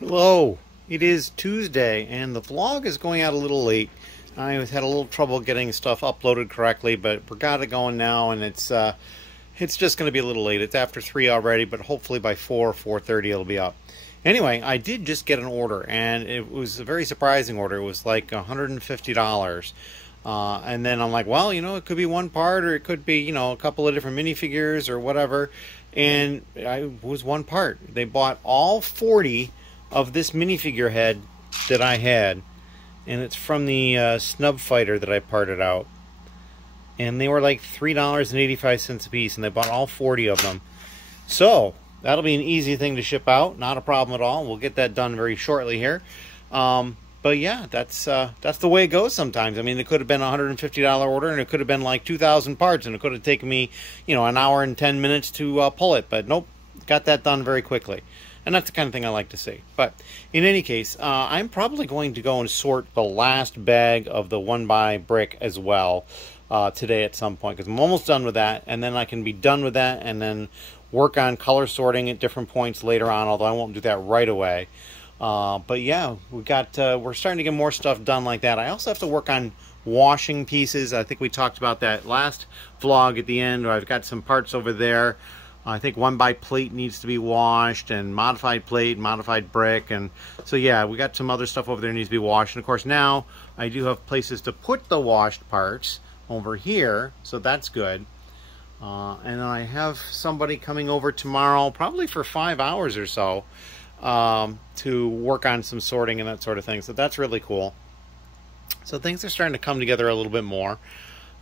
Hello, it is Tuesday and the vlog is going out a little late. I had a little trouble getting stuff uploaded correctly, but we got it going now, and it's just going to be a little late. It's after 3 already, but hopefully by 4:30 it'll be up. Anyway, I did just get an order, and it was a very surprising order. It was like $150. And then I'm like, well, it could be one part, or it could be, a couple of different minifigures or whatever. And it was one part. They bought all 40 of this minifigure head that I had, and it's from the snub fighter that I parted out, and they were like $3.85 a piece, and they bought all 40 of them. So that'll be an easy thing to ship out, not a problem at all. We'll get that done very shortly here. But yeah, that's the way it goes sometimes. I mean, it could have been a $150 order, and it could have been like 2,000 parts, and it could have taken me, an hour and 10 minutes to pull it. But nope, got that done very quickly. And that's the kind of thing I like to see. But in any case, I'm probably going to go and sort the last bag of the one-by brick as well today at some point, because I'm almost done with that, and then I can be done with that and then work on color sorting at different points later on, although I won't do that right away. But yeah, we're starting to get more stuff done like that. I also have to work on washing pieces. I think we talked about that last vlog at the end, where I've got some parts over there. I think one-by plate needs to be washed, and modified plate, modified brick, and so yeah, we got some other stuff over there that needs to be washed. And of course now I do have places to put the washed parts over here, so that's good. And then I have somebody coming over tomorrow, probably for 5 hours or so, to work on some sorting and that sort of thing. So that's really cool. So things are starting to come together a little bit more.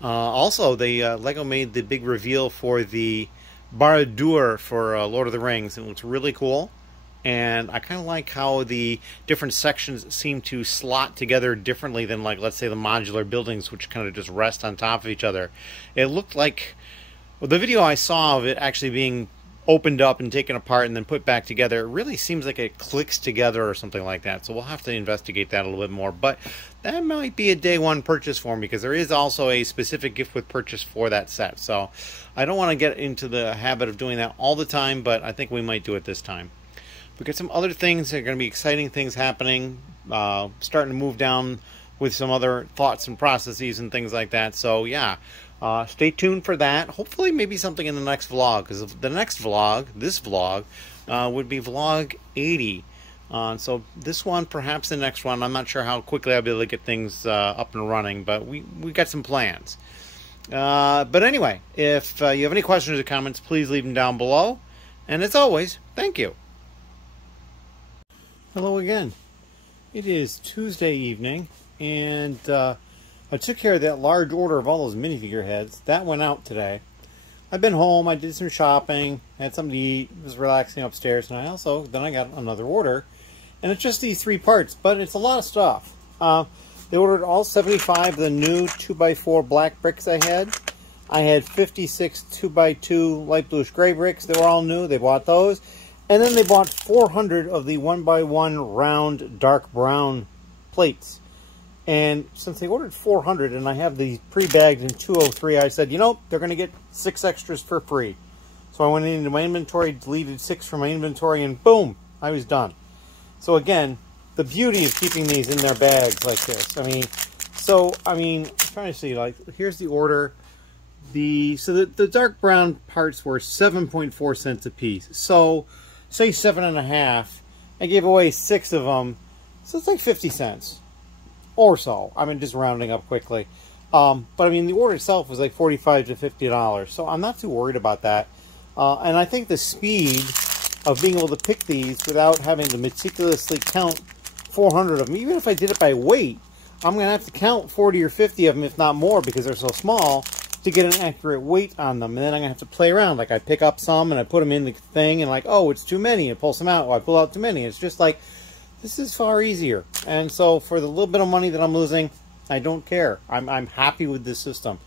Also, Lego made the big reveal for the Barad-dûr for Lord of the Rings. It looks really cool, and I kind of like how the different sections seem to slot together differently than, like, let's say the modular buildings, which kind of just rest on top of each other. It looked like, well, the video I saw of it actually being opened up and taken apart and then put back together, it really seems like it clicks together or something like that. So we'll have to investigate that a little bit more. But that might be a day one purchase for me, because there is also a specific gift with purchase for that set. So I don't want to get into the habit of doing that all the time, but I think we might do it this time. We've got some other things that are going to be exciting things happening, starting to move down with some other thoughts and processes and things like that. So yeah, stay tuned for that. Hopefully maybe something in the next vlog, because the next vlog, this vlog, would be vlog 80. So this one, perhaps the next one, I'm not sure how quickly I'll be able to get things up and running, but we got some plans. But anyway, if you have any questions or comments, please leave them down below. And as always, thank you. Hello again. It is Tuesday evening, and I took care of that large order of all those minifigure heads. That went out today. I've been home, I did some shopping, had something to eat, was relaxing upstairs, and then I got another order. And it's just these 3 parts, but it's a lot of stuff. They ordered all 75 of the new 2x4 black bricks I had. I had 56 2x2 light bluish gray bricks. They were all new. They bought those. And then they bought 400 of the 1x1 round dark brown plates. And since they ordered 400 and I have these pre-bagged in 203, I said, they're going to get 6 extras for free. So I went into my inventory, deleted 6 from my inventory, and boom, I was done. So again, the beauty of keeping these in their bags like this. I'm trying to see, like, here's the order. So the dark brown parts were 7.4 cents a piece. So say 7.5. I gave away 6 of them, so it's like 50 cents or so. Just rounding up quickly. But the order itself was like $45 to $50, so I'm not too worried about that. And I think the speed of being able to pick these without having to meticulously count 400 of them, even if I did it by weight, I'm going to have to count 40 or 50 of them, if not more, because they're so small, to get an accurate weight on them. And then I'm going to have to play around. Like, I pick up some and I put them in the thing, and like, oh, it's too many, and pull some out. Oh, I pull out too many. It's just like, this is far easier. And so for the little bit of money that I'm losing, I don't care. I'm happy with this system.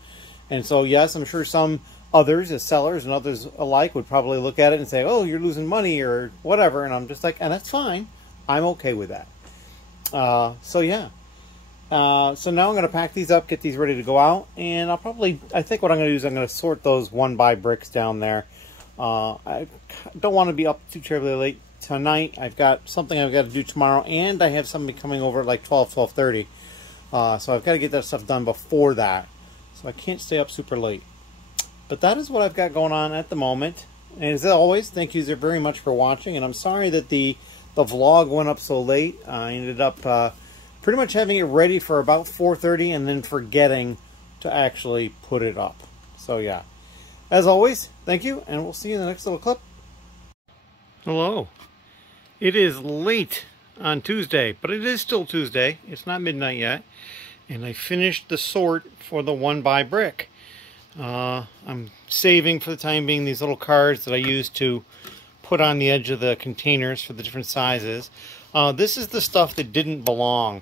And so yes, I'm sure some others, as sellers and others alike, would probably look at it and say, oh, you're losing money or whatever. And I'm just like, and that's fine. I'm okay with that. So yeah. So now I'm going to pack these up, get these ready to go out, and I think what I'm going to do is I'm going to sort those one-by bricks down there. I don't want to be up too terribly late tonight. I've got something I've got to do tomorrow, and I have somebody coming over at like 12:30. So I've got to get that stuff done before that. So I can't stay up super late. But that is what I've got going on at the moment. And as always, thank you very much for watching. And I'm sorry that the vlog went up so late. I ended up pretty much having it ready for about 4:30 and then forgetting to actually put it up. So yeah. As always, thank you, and we'll see you in the next little clip. Hello. It is late on Tuesday, but it is still Tuesday. It's not midnight yet. And I finished the sort for the 1x brick. I'm saving for the time being these little cards that I use to put on the edge of the containers for the different sizes. This is the stuff that didn't belong.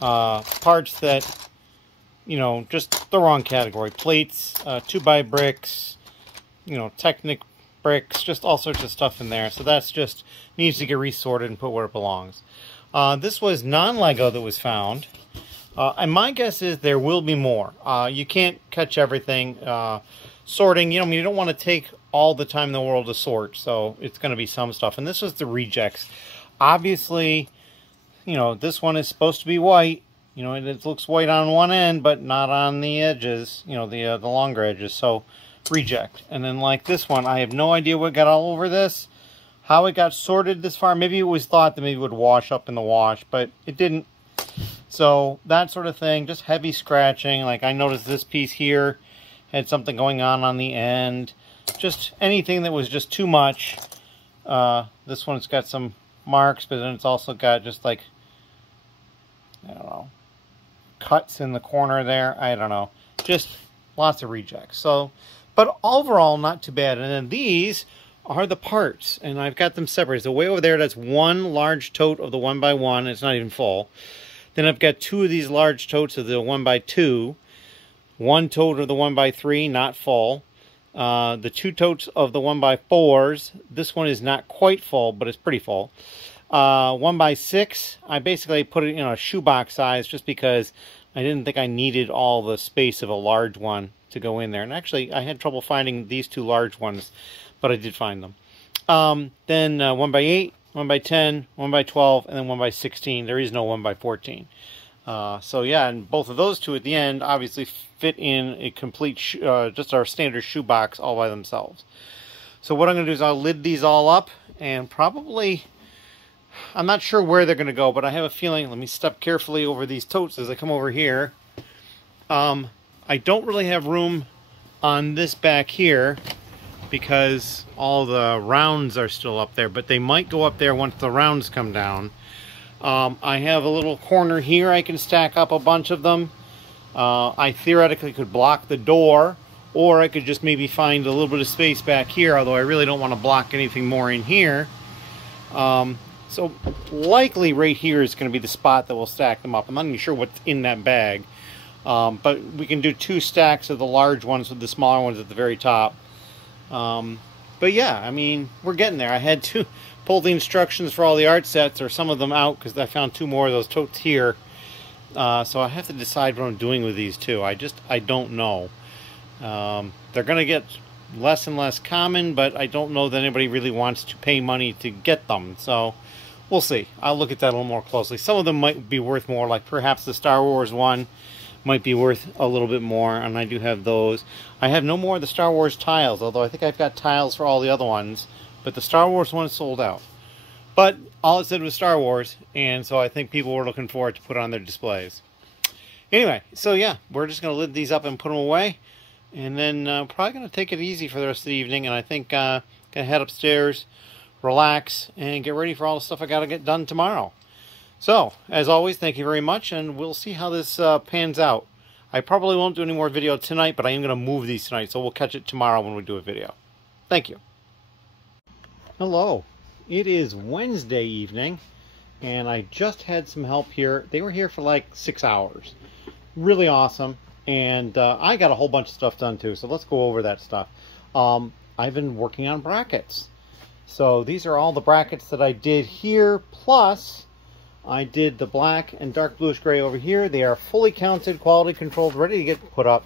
Parts that, you know, just the wrong category. Plates, 2x bricks, you know, Technic bricks, just all sorts of stuff in there. So that's just needs to get resorted and put where it belongs. This was non-Lego that was found. And my guess is there will be more. You can't catch everything. Sorting, you know, I mean, you don't want to take all the time in the world to sort, so it's going to be some stuff. And this was the rejects. Obviously, you know, this one is supposed to be white. You know, it looks white on one end, but not on the edges, you know, the longer edges. So, reject. And then like this one, I have no idea what got all over this. How it got sorted this far. Maybe it was thought that maybe it would wash up in the wash, but it didn't. So, that sort of thing. Just heavy scratching. Like, I noticed this piece here had something going on the end. Just anything that was just too much. This one's got some marks, but then it's also got just like, I don't know, cuts in the corner there. I don't know. Just lots of rejects. So, but overall, not too bad. And then these are the parts, and I've got them separated. So way over there, that's one large tote of the 1x1. It's not even full. Then I've got two of these large totes of the 1x2. One tote of the 1x3, not full. The two totes of the 1x4s. This one is not quite full, but it's pretty full. 1x6, I basically put it in a shoebox size just because I didn't think I needed all the space of a large one to go in there. And actually, I had trouble finding these two large ones, but I did find them. Then 1x8, 1x10, 1x12, and then 1x16. There is no 1x14. So yeah, and both of those two at the end obviously fit in a complete, just our standard shoebox all by themselves. So what I'm going to do is I'll lid these all up and probably, I'm not sure where they're going to go, but I have a feeling, let me step carefully over these totes as I come over here. I don't really have room on this back here because all the rounds are still up there, but they might go up there once the rounds come down. I have a little corner here I can stack up a bunch of them. I theoretically could block the door, or I could just maybe find a little bit of space back here, although I really don't want to block anything more in here. So likely right here is going to be the spot that we'll stack them up. I'm not even sure what's in that bag. But we can do two stacks of the large ones with the smaller ones at the very top. But yeah, I mean, we're getting there. I had to pull the instructions for all the art sets, or some of them out, because I found two more of those totes here. So I have to decide what I'm doing with these two. I don't know. They're going to get less and less common, but I don't know that anybody really wants to pay money to get them. So we'll see. I'll look at that a little more closely. Some of them might be worth more, like perhaps the Star Wars one might be worth a little bit more, and I do have those. I have no more of the Star Wars tiles, although I think I've got tiles for all the other ones, but the Star Wars one is sold out. But all it said was Star Wars, and so I think people were looking for it to put on their displays. Anyway, so yeah, we're just going to lid these up and put them away, and then probably going to take it easy for the rest of the evening, and I think going to head upstairs, relax, and get ready for all the stuff I got to get done tomorrow. So, as always, thank you very much, and we'll see how this pans out. I probably won't do any more video tonight, but I am going to move these tonight, so we'll catch it tomorrow when we do a video. Thank you. Hello. It is Wednesday evening, and I just had some help here. They were here for like 6 hours. Really awesome, and I got a whole bunch of stuff done too, so let's go over that stuff. I've been working on brackets. So these are all the brackets that I did here, plus I did the black and dark bluish gray over here. They are fully counted, quality controlled, ready to get put up.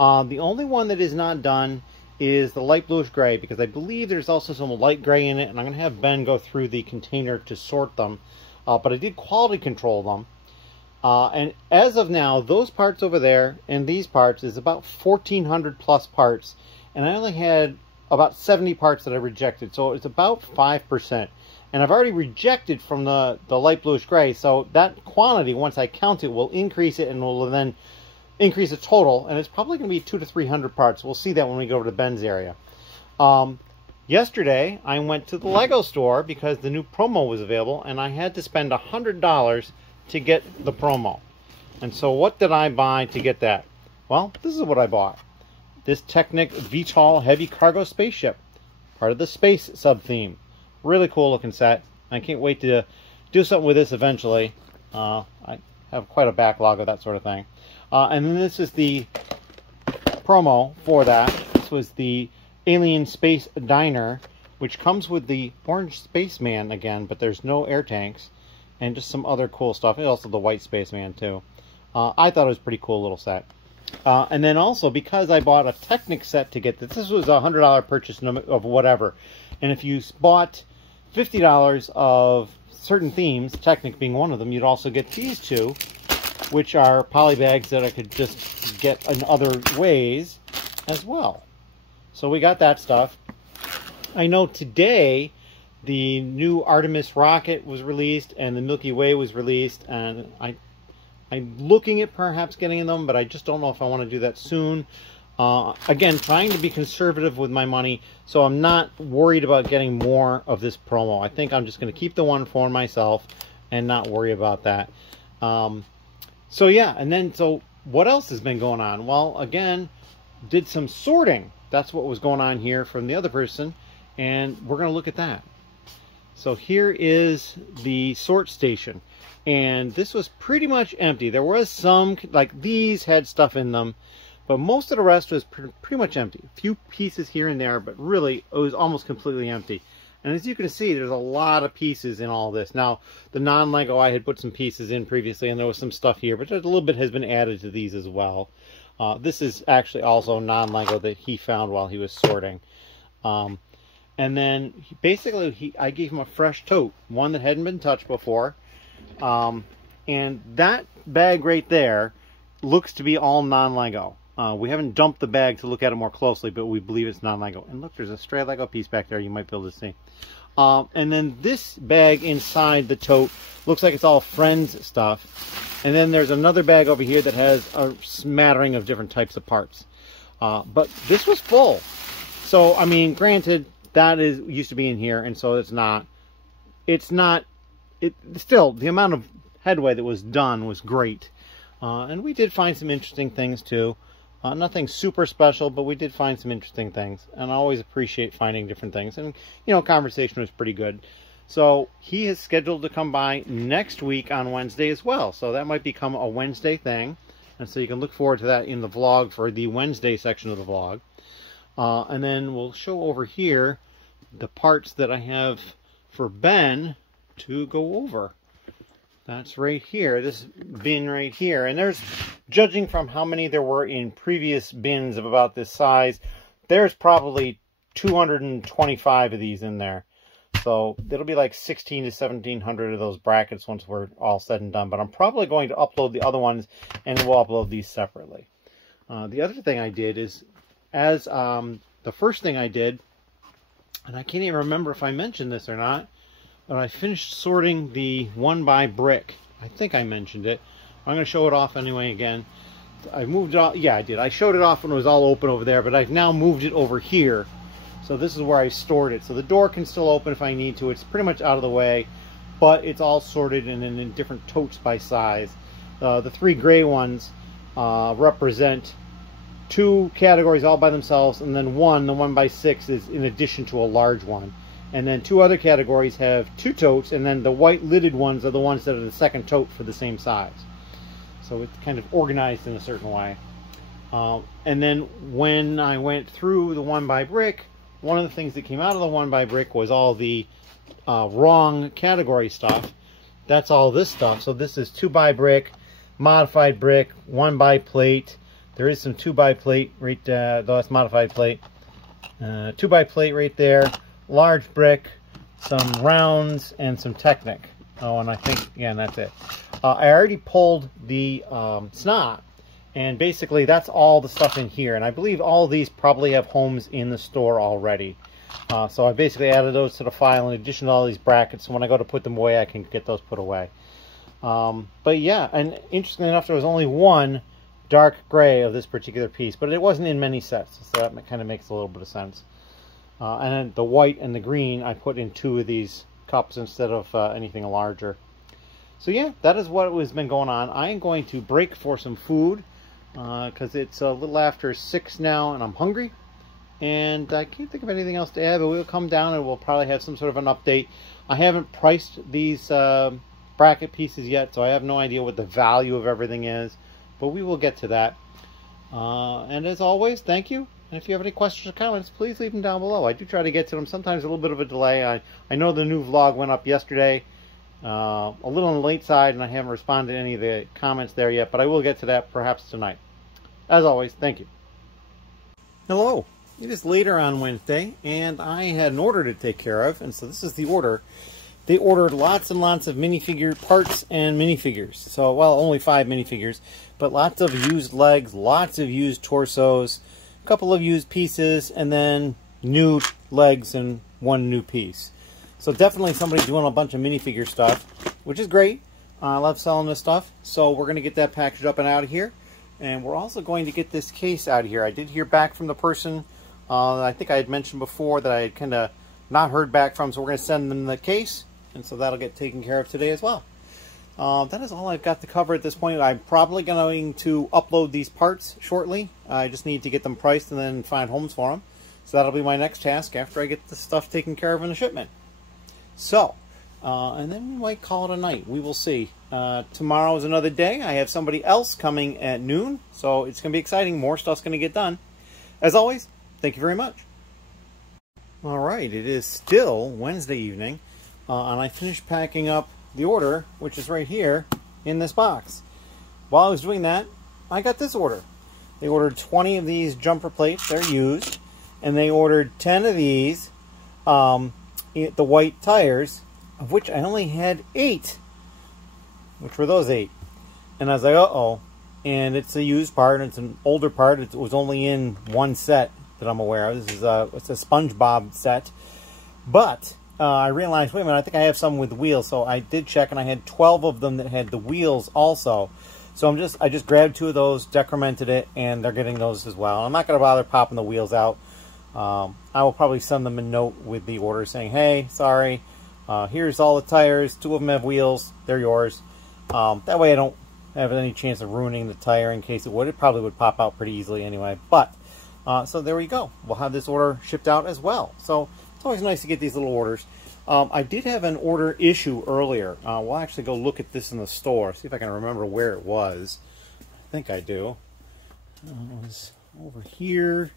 The only one that is not done is the light bluish gray, because I believe there's also some light gray in it, and I'm going to have Ben go through the container to sort them. But I did quality control them. And as of now, those parts over there and these parts is about 1,400 plus parts. And I only had about 70 parts that I rejected. So it's about 5%. And I've already rejected from the light bluish gray. So that quantity, once I count it, will increase it and will then increase the total. And it's probably going to be 200 to 300 parts. We'll see that when we go over to Ben's area. Yesterday, I went to the Lego store because the new promo was available. And I had to spend $100 to get the promo. And so what did I buy to get that? Well, this is what I bought. This Technic VTOL heavy cargo spaceship, part of the space sub-theme. Really cool looking set. I can't wait to do something with this eventually. I have quite a backlog of that sort of thing. And then this is the promo for that. This was the Alien Space Diner, which comes with the orange spaceman again, but there's no air tanks. And just some other cool stuff. And also the white spaceman too. I thought it was a pretty cool little set. And then also, because I bought a Technic set to get this was a $100 purchase of whatever. And if you bought $50 of certain themes, Technic being one of them, you'd also get these two, which are poly bags that I could just get in other ways as well. So we got that stuff. I know today the new Artemis rocket was released and the Milky Way was released, and I'm looking at perhaps getting them, but I just don't know if I want to do that soon. Again, trying to be conservative with my money, so I'm not worried about getting more of this promo. I think I'm just going to keep the one for myself and not worry about that. So yeah, and then so what else has been going on? Well, again, did some sorting. That's what was going on here from the other person, and we're going to look at that. So here is the sort station, and this was pretty much empty. There was some, like these had stuff in them, but most of the rest was pretty much empty. A few pieces here and there, but really it was almost completely empty. And as you can see, there's a lot of pieces in all this. Now, the non-Lego, I had put some pieces in previously, and there was some stuff here, but a little bit has been added to these as well. This is actually also non-Lego that he found while he was sorting. And then basically I gave him a fresh tote, one that hadn't been touched before. And that bag right there looks to be all non-Lego. We haven't dumped the bag to look at it more closely, but we believe it's non-Lego. And look, there's a stray Lego piece back there you might be able to see. And then this bag inside the tote looks like it's all Friends stuff. And then there's another bag over here that has a smattering of different types of parts. But this was full. So, I mean, granted, that used to be in here, and so still, the amount of headway that was done was great. And we did find some interesting things too. Nothing super special, but we did find some interesting things. And I always appreciate finding different things. And, you know, conversation was pretty good. So he is scheduled to come by next week on Wednesday as well. So that might become a Wednesday thing. And so you can look forward to that in the vlog for the Wednesday section of the vlog. And then we'll show over here the parts that I have for Ben to go over. That's right here, this bin right here. And there's, judging from how many there were in previous bins of about this size, there's probably 225 of these in there. So it'll be like 16 to 1700 of those brackets once we're all said and done. But I'm probably going to upload the other ones, and we'll upload these separately. The other thing I did is, as the first thing I did, and I can't even remember if I mentioned this or not, but I finished sorting the 1x brick. I think I mentioned it. I'm going to show it off anyway again. I moved it off. Yeah, I did. I showed it off when it was all open over there, but I've now moved it over here. So this is where I stored it. So the door can still open if I need to. It's pretty much out of the way, but it's all sorted and in different totes by size. The three gray ones represent two categories all by themselves, and then the 1x6 is in addition to a large one. And then two other categories have two totes, and then the white lidded ones are the ones that are the second tote for the same size. So it's kind of organized in a certain way. And then when I went through the 1x brick, one of the things that came out of the 1x brick was all the wrong category stuff. That's all this stuff. So this is 2x brick, modified brick, 1x plate. There is some 2x plate right though that's modified plate. 2x plate right there, large brick, some rounds, and some Technic. Oh, and I think, yeah, and that's it. I already pulled the SNOT, and basically that's all the stuff in here. And I believe all of these probably have homes in the store already. So I basically added those to the file in addition to all these brackets. So when I go to put them away, I can get those put away. But yeah, and interestingly enough, there was only one dark gray of this particular piece, but it wasn't in many sets. So that kind of makes a little bit of sense. And then the white and the green, I put in 2 of these cups instead of anything larger. So yeah, that is what has been going on. I am going to break for some food because it's a little after 6 now and I'm hungry. And I can't think of anything else to add, but we'll come down and we'll probably have some sort of an update. I haven't priced these bracket pieces yet, so I have no idea what the value of everything is, but we will get to that. And as always, thank you. And if you have any questions or comments, please leave them down below. I do try to get to them. Sometimes a little bit of a delay. I know the new vlog went up yesterday, a little on the late side, and I haven't responded to any of the comments there yet, but I will get to that perhaps tonight. As always, thank you. Hello. It is later on Wednesday, and I had an order to take care of, and so this is the order. They ordered lots and lots of minifigure parts and minifigures. So, well, only 5 minifigures, but lots of used legs, lots of used torsos, a couple of used pieces, and then new legs and 1 new piece. So definitely somebody doing a bunch of minifigure stuff, which is great. I love selling this stuff. So we're going to get that packaged up and out of here. And we're also going to get this case out of here. I did hear back from the person I think I had mentioned before that I had kind of not heard back from, so we're going to send them the case, and so that'll get taken care of today as well. That is all I've got to cover at this point. I'm probably going to upload these parts shortly. I just need to get them priced and then find homes for them. So that'll be my next task after I get the stuff taken care of in the shipment. So, and then we might call it a night. We will see. Tomorrow is another day. I have somebody else coming at noon, so it's going to be exciting. More stuff's going to get done. As always, thank you very much. All right, it is still Wednesday evening, and I finished packing up the order, which is right here in this box. While I was doing that, I got this order. They ordered 20 of these jumper plates. They're used. And they ordered 10 of these, the white tires, of which I only had 8. Which were those 8? And I was like, uh-oh. And it's a used part, and it's an older part. It was only in 1 set that I'm aware of. This is it's a SpongeBob set. But I realized, wait a minute, I think I have some with wheels. So I did check, and I had 12 of them that had the wheels also. So I just grabbed 2 of those, decremented it, and they're getting those as well. I'm not going to bother popping the wheels out. I will probably send them a note with the order saying, hey, sorry, here's all the tires. 2 of them have wheels. They're yours. That way I don't have any chance of ruining the tire in case it would. It probably would pop out pretty easily anyway. But, so there we go. We'll have this order shipped out as well. So it's always nice to get these little orders. I did have an order issue earlier. We'll actually go look at this in the store. See if I can remember where it was. I think I do. It was over here.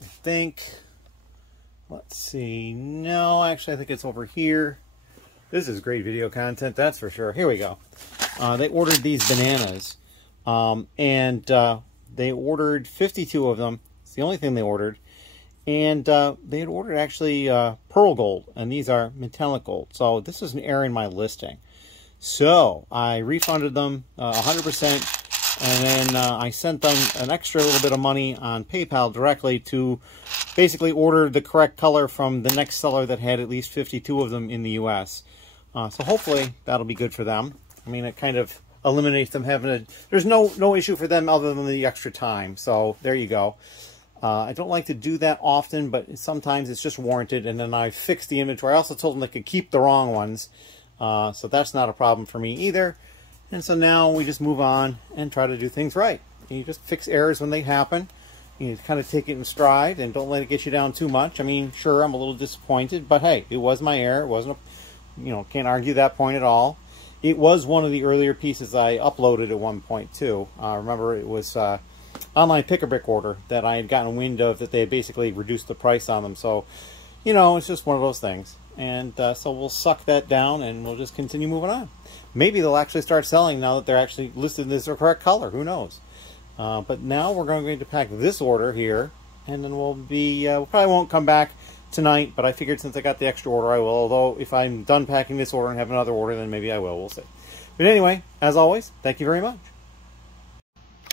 I think. Let's see. No, actually I think it's over here. This is great video content, that's for sure. Here we go. They ordered these bananas. And they ordered 52 of them. It's the only thing they ordered. And they had ordered actually pearl gold, and these are metallic gold. So this is an error in my listing. So I refunded them 100%, and then I sent them an extra little bit of money on PayPal directly to basically order the correct color from the next seller that had at least 52 of them in the U.S. So hopefully that'll be good for them. I mean, it kind of eliminates them having a... There's no issue for them other than the extra time. So there you go. I don't like to do that often, but sometimes it's just warranted, and then I fix the inventory. I also told them they could keep the wrong ones, so that's not a problem for me either. And so now we just move on and try to do things right. You just fix errors when they happen. You kind of take it in stride and don't let it get you down too much. I mean, sure, I'm a little disappointed, but hey, it was my error. It wasn't, can't argue that point at all. It was one of the earlier pieces I uploaded at one point too. Remember, it was online pick-a-brick order that I had gotten wind of, that they had basically reduced the price on them. So, it's just one of those things. And so we'll suck that down and we'll just continue moving on. Maybe they'll actually start selling now that they're actually listed as the correct color. Who knows? But now we're going to pack this order here and then we'll be, we probably won't come back tonight, but I figured since I got the extra order I will, although if I'm done packing this order and have another order, then maybe I will, we'll see. But anyway, as always, thank you very much.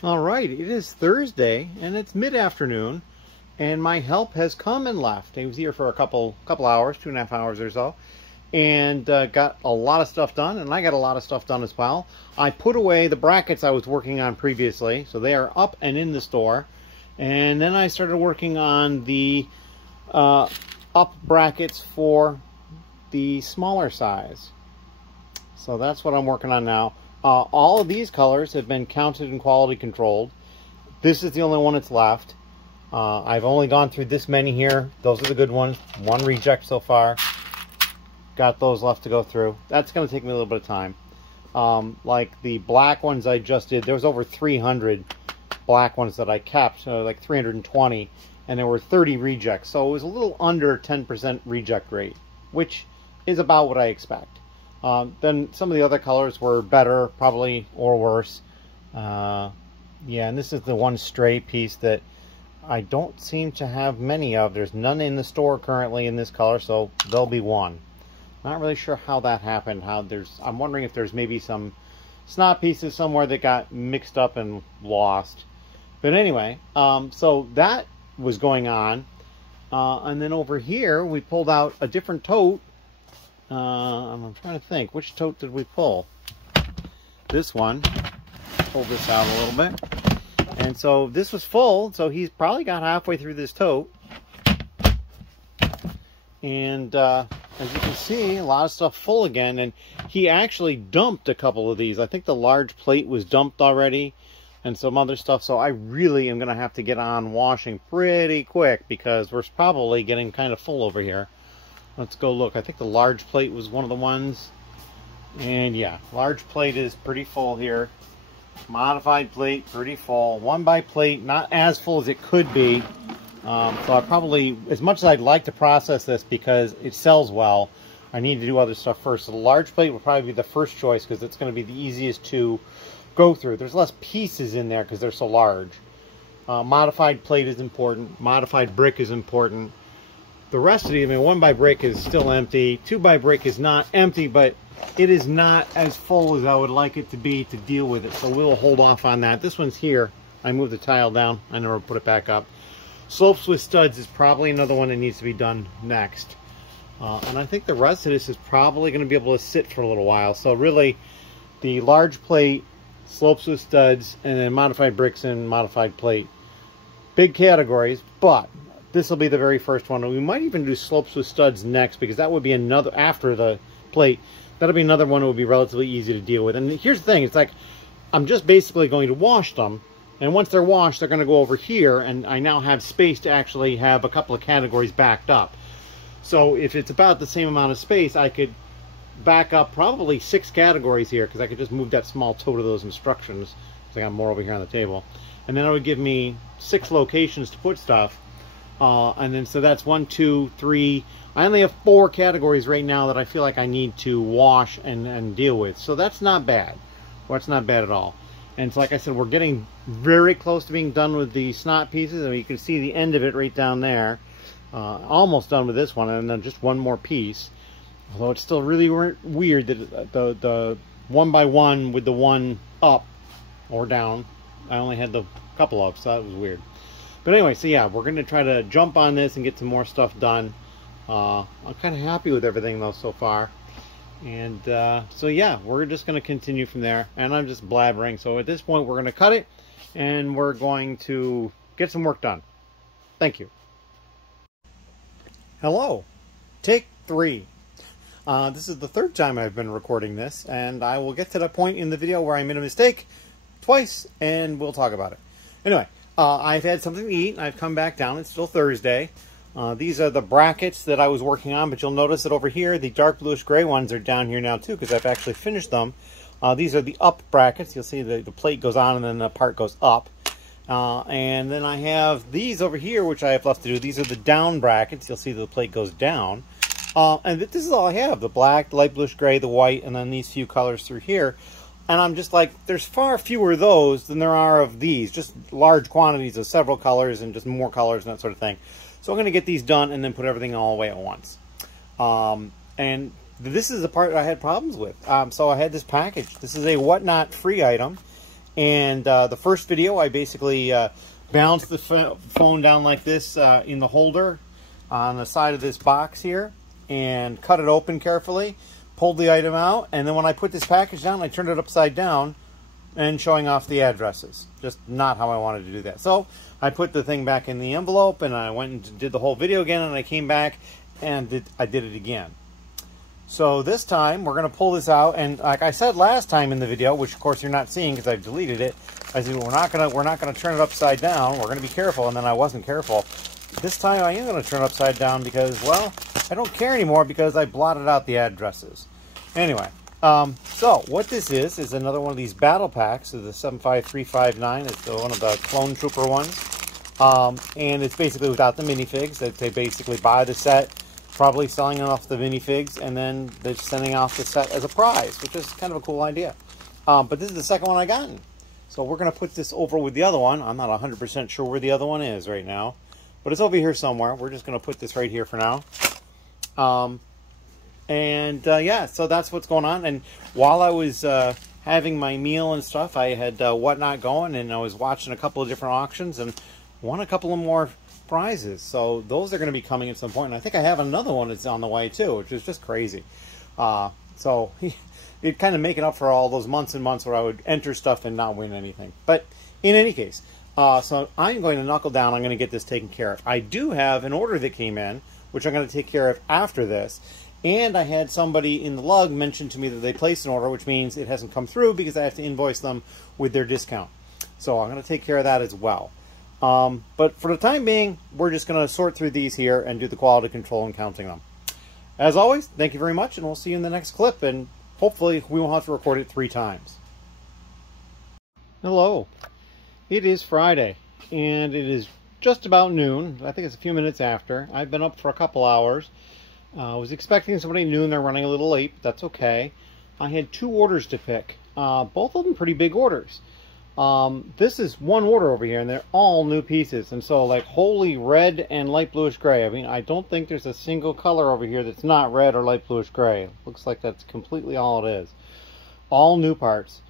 Alright, it is Thursday, and it's mid-afternoon, and my help has come and left. He was here for a couple hours, 2.5 hours or so, and got a lot of stuff done, and I got a lot of stuff done as well. I put away the brackets I was working on previously, so they are up and in the store, and then I started working on the up brackets for the smaller size. So that's what I'm working on now. All of these colors have been counted and quality controlled. This is the only one that's left. I've only gone through this many here. Those are the good ones. One reject so far. Got those left to go through. That's going to take me a little bit of time. Like the black ones I just did, there was over 300 black ones that I kept, like 320, and there were 30 rejects. So it was a little under 10% reject rate, which is about what I expect. Then some of the other colors were better, probably, or worse. Yeah, and this is the one stray piece that I don't seem to have many of. There's none in the store currently in this color, so there'll be one. Not really sure how that happened. I'm wondering if there's maybe some SNOT pieces somewhere that got mixed up and lost. But anyway, so that was going on. And then over here, we pulled out a different tote. I'm trying to think, which tote did we pull? This one. Pull this out a little bit. And so this was full, so he's probably got halfway through this tote. And as you can see, a lot of stuff full again. And he actually dumped a couple of these. I think the large plate was dumped already and some other stuff. So I really am going to have to get on washing pretty quick because we're probably getting kind of full over here. Let's go look. I think the large plate was one of the ones. And yeah, large plate is pretty full here. Modified plate, pretty full. 1x plate, not as full as it could be. So I probably, as much as I'd like to process this because it sells well, I need to do other stuff first. So the large plate will probably be the first choice because it's going to be the easiest to go through. There's less pieces in there because they're so large. Modified plate is important. Modified brick is important. The rest of the, 1x brick is still empty. 2x brick is not empty, but it is not as full as I would like it to be to deal with it. So we'll hold off on that. This one's here. I moved the tile down. I never put it back up. Slopes with studs is probably another one that needs to be done next. And I think the rest of this is probably going to be able to sit for a little while. So really, the large plate, slopes with studs, and then modified bricks and modified plate. Big categories, but this will be the very first one. We might even do slopes with studs next because that would be another, after the plate, that'll be another one that would be relatively easy to deal with. And here's the thing, it's like, I'm just basically going to wash them. And once they're washed, they're going to go over here, and I now have space to actually have a couple of categories backed up. So if it's about the same amount of space, I could back up probably 6 categories here, because I could just move that small tote of those instructions, because I got more over here on the table. And then it would give me 6 locations to put stuff. And then so that's 1, 2, 3. I only have 4 categories right now that I feel like I need to wash and deal with. So that's not bad. Well, that's not bad at all. And so like I said, we're getting very close to being done with the SNOT pieces. And you can see the end of it right down there. Almost done with this one, and then just one more piece. Although it's still really weird that the 1x1 with the one up or down, I only had the couple up, so that was weird. But anyway, so yeah, we're going to try to jump on this and get some more stuff done. I'm kind of happy with everything though so far. And so yeah, we're just going to continue from there. And I'm just blabbering. So at this point, we're going to cut it and we're going to get some work done. Thank you. Hello. Take 3. This is the 3rd time I've been recording this, and I will get to the point in the video where I made a mistake twice, and we'll talk about it. Anyway, I've had something to eat. I've come back down. It's still Thursday. These are the brackets that I was working on, but you'll notice that over here, the dark bluish gray ones are down here now too, because I've actually finished them. These are the up brackets. You'll see the plate goes on and then the part goes up. And then I have these over here, which I have left to do. These are the down brackets. You'll see the plate goes down. And this is all I have. The black, the light bluish gray, the white, and then these few colors through here. And I'm just like, there's far fewer of those than there are of these. Just large quantities of several colors and just more colors and that sort of thing. So I'm going to get these done and then put everything all away at once. And this is the part I had problems with. So I had this package. This is a Whatnot free item. And the first video, I basically balanced the phone down like this in the holder on the side of this box here. And cut it open carefully. Pulled the item out. And then when I put this package down, I turned it upside down and showing off the addresses. Just not how I wanted to do that. So I put the thing back in the envelope and I went and did the whole video again, and I came back and I did it again. So this time we're going to pull this out, and like I said last time in the video, which of course you're not seeing because I've deleted it, I said we're not going to turn it upside down. We're going to be careful, and then I wasn't careful. This time I am going to turn it upside down because, well, I don't care anymore because I blotted out the addresses. Anyway, so what this is another one of these battle packs of the 75359. It's one of the Clone Trooper ones. And it's basically without the minifigs. They basically buy the set, probably selling off the minifigs, and then they're sending off the set as a prize, which is kind of a cool idea. But this is the second one I gotten. So we're going to put this over with the other one. I'm not 100% sure where the other one is right now, but it's over here somewhere. We're just going to put this right here for now. Yeah, so that's what's going on. And while I was having my meal and stuff, I had Whatnot going, and I was watching a couple of different auctions and won a couple of more prizes. So those are going to be coming at some point. And I think I have another one that's on the way too, which is just crazy. So it kind of making up for all those months and months where I would enter stuff and not win anything. But in any case, so I'm going to knuckle down. I'm going to get this taken care of. I do have an order that came in, which I'm going to take care of after this. And I had somebody in the lug mention to me that they placed an order, which means it hasn't come through because I have to invoice them with their discount. So I'm going to take care of that as well. But for the time being, we're just going to sort through these here and do the quality control and counting them. As always, thank you very much, and we'll see you in the next clip. And hopefully we won't have to record it 3 times. Hello. It is Friday, and it is just about noon. I think it's a few minutes after. I've been up for a couple hours. I was expecting somebody noon. They're running a little late, but that's okay. I had 2 orders to pick. Both of them pretty big orders. This is one order over here, and they're all new pieces. And so, like, wholly red and light bluish gray. I mean, I don't think there's a single color over here that's not red or light bluish gray. Looks like that's completely all it is. All new parts.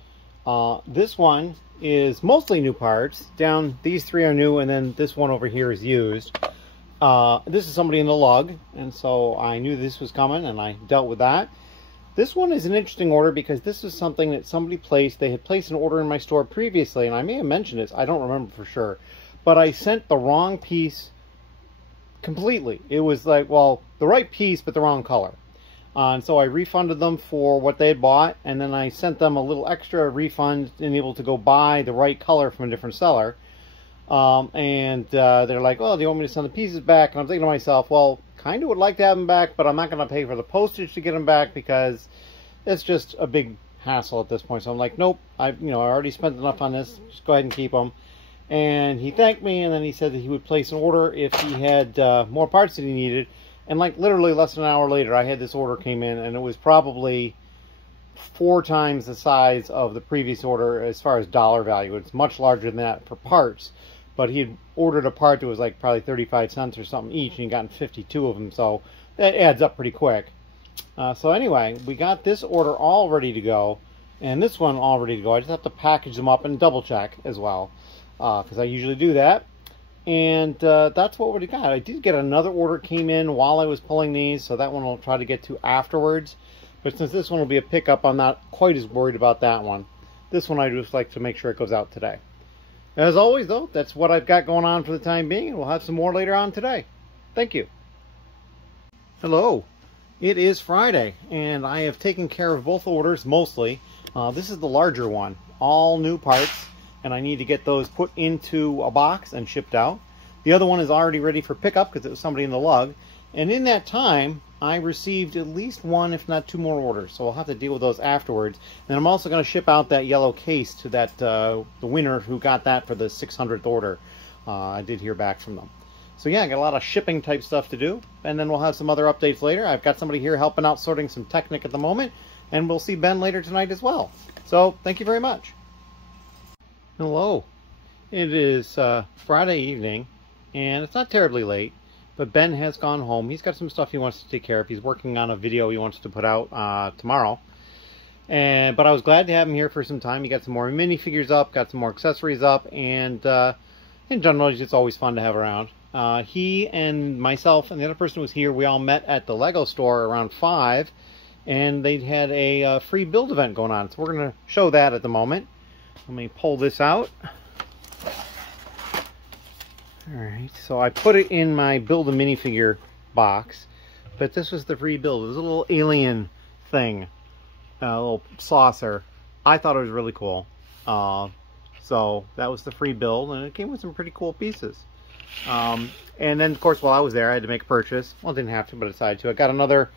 This one is mostly new parts. These 3 are new, and then this one over here is used. This is somebody in the lug, and so I knew this was coming, and I dealt with that. This one is an interesting order because this is something that somebody placed. They had placed an order in my store previously, and I may have mentioned this. I don't remember for sure. But I sent the wrong piece completely. It was like, well, the right piece, but the wrong color. And so I refunded them for what they had bought, and then I sent them a little extra refund and able to go buy the right color from a different seller. They're like, oh, do you want me to send the pieces back? And I'm thinking to myself, well, kind of would like to have them back, but I'm not going to pay for the postage to get them back because it's just a big hassle at this point. So I'm like, nope, I already spent enough on this. Just go ahead and keep them. And he thanked me, and then he said that he would place an order if he had more parts that he needed. And like literally less than an hour later, I had this order came in, and it was probably 4 times the size of the previous order as far as dollar value. It's much larger than that for parts. But he had ordered a part that was like probably 35 cents or something each, and he gotten 52 of them, so that adds up pretty quick. So anyway, we got this order all ready to go, and this one all ready to go. I just have to package them up and double check as well, because I usually do that. And that's what we got. I did get another order came in while I was pulling these, so that one I'll try to get to afterwards. But since this one will be a pickup, I'm not quite as worried about that one. This one I just like to make sure it goes out today. As always, though, that's what I've got going on for the time being, and we'll have some more later on today. Thank you. Hello. It is Friday, and I have taken care of both orders, mostly. This is the larger one. All new parts, and I need to get those put into a box and shipped out. The other one is already ready for pickup because it was somebody in the lug. And in that time, I received at least 1, if not 2 more orders. So I'll have to deal with those afterwards. And I'm also going to ship out that yellow case to that the winner who got that for the 600th order. I did hear back from them. So yeah, I got a lot of shipping type stuff to do. And then we'll have some other updates later. I've got somebody here helping out sorting some Technic at the moment. And we'll see Ben later tonight as well. So thank you very much. Hello. It is Friday evening, and it's not terribly late, but Ben has gone home. He's got some stuff he wants to take care of. He's working on a video he wants to put out tomorrow. But I was glad to have him here for some time. He got some more minifigures up, got some more accessories up, and in general, it's always fun to have around. He and myself and the other person who was here, we all met at the Lego store around 5, and they had a free build event going on. So we're going to show that at the moment. Let me pull this out. Alright, so I put it in my build a minifigure box, but this was the free build. It was a little alien thing, a little saucer. I thought it was really cool. So that was the free build, and it came with some pretty cool pieces. And then, of course, while I was there, I had to make a purchase. Well, I didn't have to, but I decided to. I got another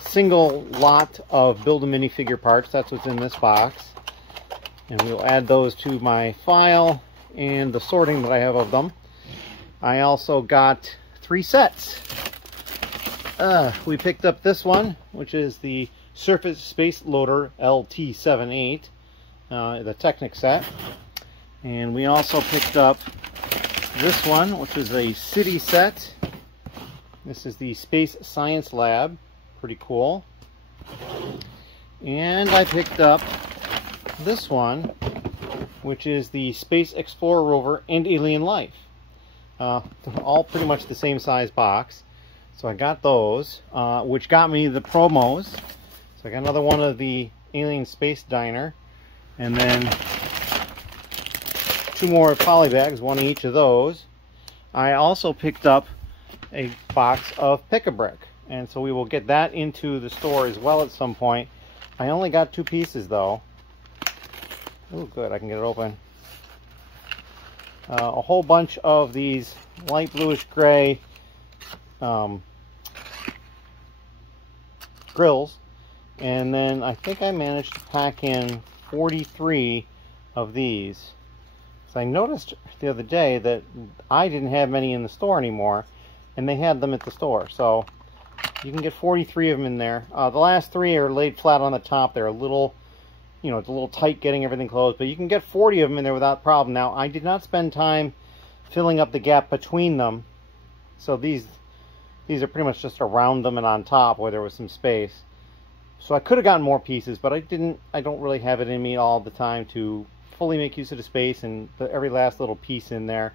single lot of build a minifigure parts. That's what's in this box. And we'll add those to my file and the sorting that I have of them. I also got 3 sets. We picked up this one, which is the Surface Space Loader LT78, the Technic set. And we also picked up this one, which is a city set. This is the Space Science Lab. Pretty cool. And I picked up this one, which is the Space Explorer Rover and Alien Life. All pretty much the same size box. So I got those, which got me the promos. So I got another one of the Alien Space Diner, and then 2 more poly bags, one each of those. I also picked up a box of Pick-a-Brick, and so we will get that into the store as well at some point. I only got 2 pieces though. Oh, good, I can get it open. A whole bunch of these light bluish gray grills, and then I think I managed to pack in 43 of these. So I noticed the other day that I didn't have many in the store anymore, and they had them at the store. So you can get 43 of them in there. The last 3 are laid flat on the top. They're a little, you know, it's a little tight getting everything closed, but you can get 40 of them in there without problem. Now, I did not spend time filling up the gap between them, so these are pretty much just around them and on top where there was some space. So I could have gotten more pieces, but I don't really have it in me all the time to fully make use of the space and every last little piece in there.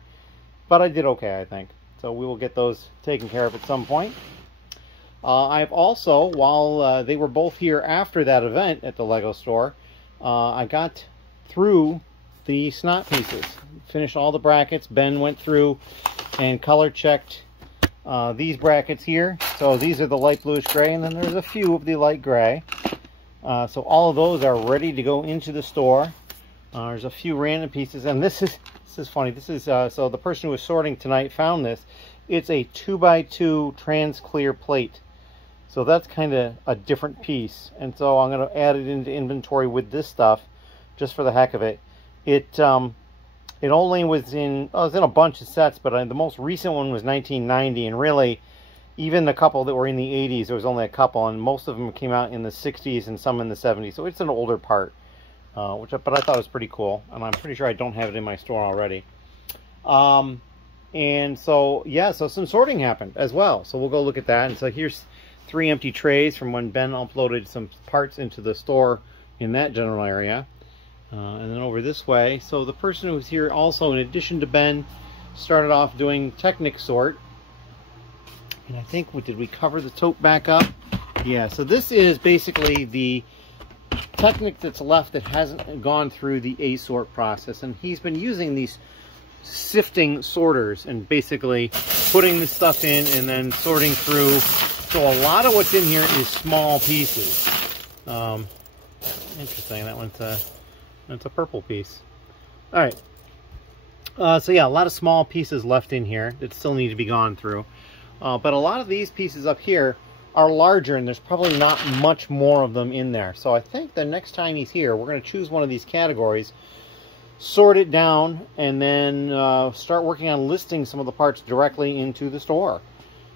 But I did okay, I think. So we will get those taken care of at some point. I've also, while they were both here after that event at the Lego store, I got through the SNOT pieces. Finished all the brackets. Ben went through and color checked these brackets here. So these are the light bluish gray, and then there's a few of the light gray. So all of those are ready to go into the store. There's a few random pieces, and this is funny. This is so the person who was sorting tonight found this. It's a 2x2 trans clear plate. So that's kind of a different piece, and so I'm going to add it into inventory with this stuff, just for the heck of it. It only was in, oh, it was in a bunch of sets, but the most recent one was 1990, and really, even the couple that were in the 80s, there was only a couple, and most of them came out in the 60s and some in the 70s. So it's an older part, but I thought it was pretty cool, and I'm pretty sure I don't have it in my store already. And so yeah, so some sorting happened as well. So we'll go look at that. And so here's 3 empty trays from when Ben uploaded some parts into the store in that general area. And then over this way, so the person who was here also, in addition to Ben, started off doing Technic sort. And I think, did we cover the tote back up? Yeah, so this is basically the Technic that's left that hasn't gone through the A-sort process. And he's been using these sifting sorters and basically putting the stuff in and then sorting through. So a lot of what's in here is small pieces. Interesting, that's a purple piece. All right. So yeah, a lot of small pieces left in here that still need to be gone through. But a lot of these pieces up here are larger, and there's probably not much more of them in there. So I think the next time he's here, we're going to choose one of these categories, sort it down, and then start working on listing some of the parts directly into the store.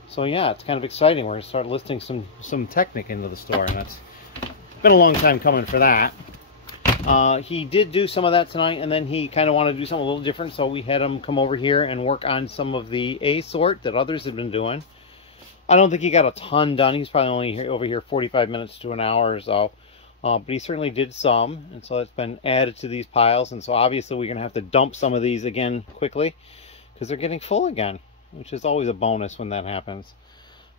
So yeah, it's kind of exciting. We're going to start listing some Technic into the store, and that's been a long time coming for that. He did do some of that tonight, and then he kind of wanted to do something a little different, so we had him come over here and work on some of the A sort that others have been doing. I don't think he got a ton done. He's probably only over here 45 minutes to an hour or so. But he certainly did some, and so it's been added to these piles. And so obviously we're going to have to dump some of these again quickly because they're getting full again, which is always a bonus when that happens.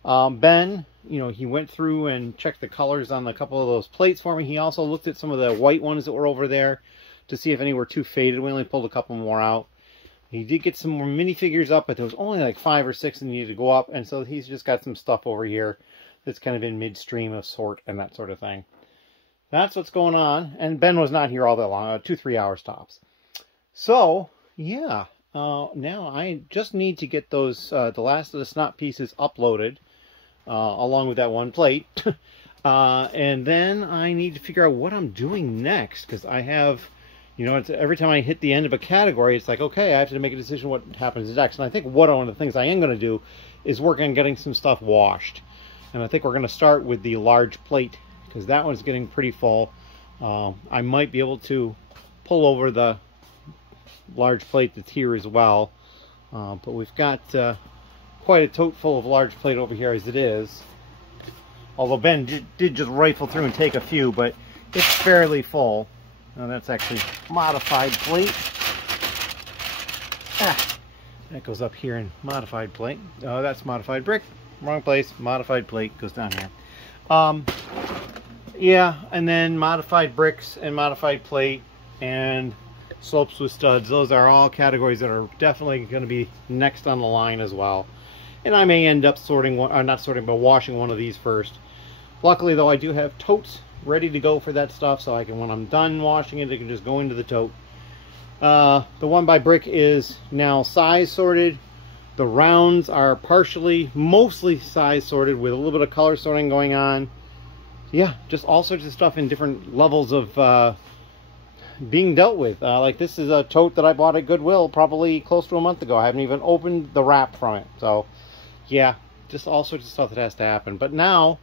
Ben, you know, he went through and checked the colors on a couple of those plates for me. He also looked at some of the white ones that were over there to see if any were too faded. We only pulled a couple more out. He did get some more minifigures up, but there was only like 5 or 6 that needed to go up. And so he's just got some stuff over here that's kind of in midstream of sort and that sort of thing. That's what's going on. And Ben was not here all that long, 2-3 hours tops. So, yeah. Now I just need to get those, the last of the SNOT pieces uploaded, along with that one plate. And then I need to figure out what I'm doing next, because I have, you know, every time I hit the end of a category, it's like, okay, I have to make a decision what happens next. And I think one of the things I am going to do is work on getting some stuff washed. And I think we're going to start with the large plate, because that one's getting pretty full. I might be able to pull over the large plate that's here as well. But we've got quite a tote full of large plate over here as it is. Although Ben did just rifle through and take a few, but it's fairly full. Now that's actually modified plate. That goes up here in modified plate. Oh, that's modified brick. Wrong place. Modified plate goes down here. Yeah, and then modified bricks and modified plate and slopes with studs. Those are all categories that are definitely going to be next on the line as well. And I may end up sorting one, or not sorting, but washing one of these first. Luckily, though, I do have totes ready to go for that stuff, so I can, when I'm done washing it, it can just go into the tote. The one by brick is now size sorted. The rounds are mostly size sorted with a little bit of color sorting going on. Yeah, just all sorts of stuff in different levels of being dealt with. Like this is a tote that I bought at Goodwill probably close to a month ago. I haven't even opened the wrap from it. So yeah, just all sorts of stuff that has to happen. But now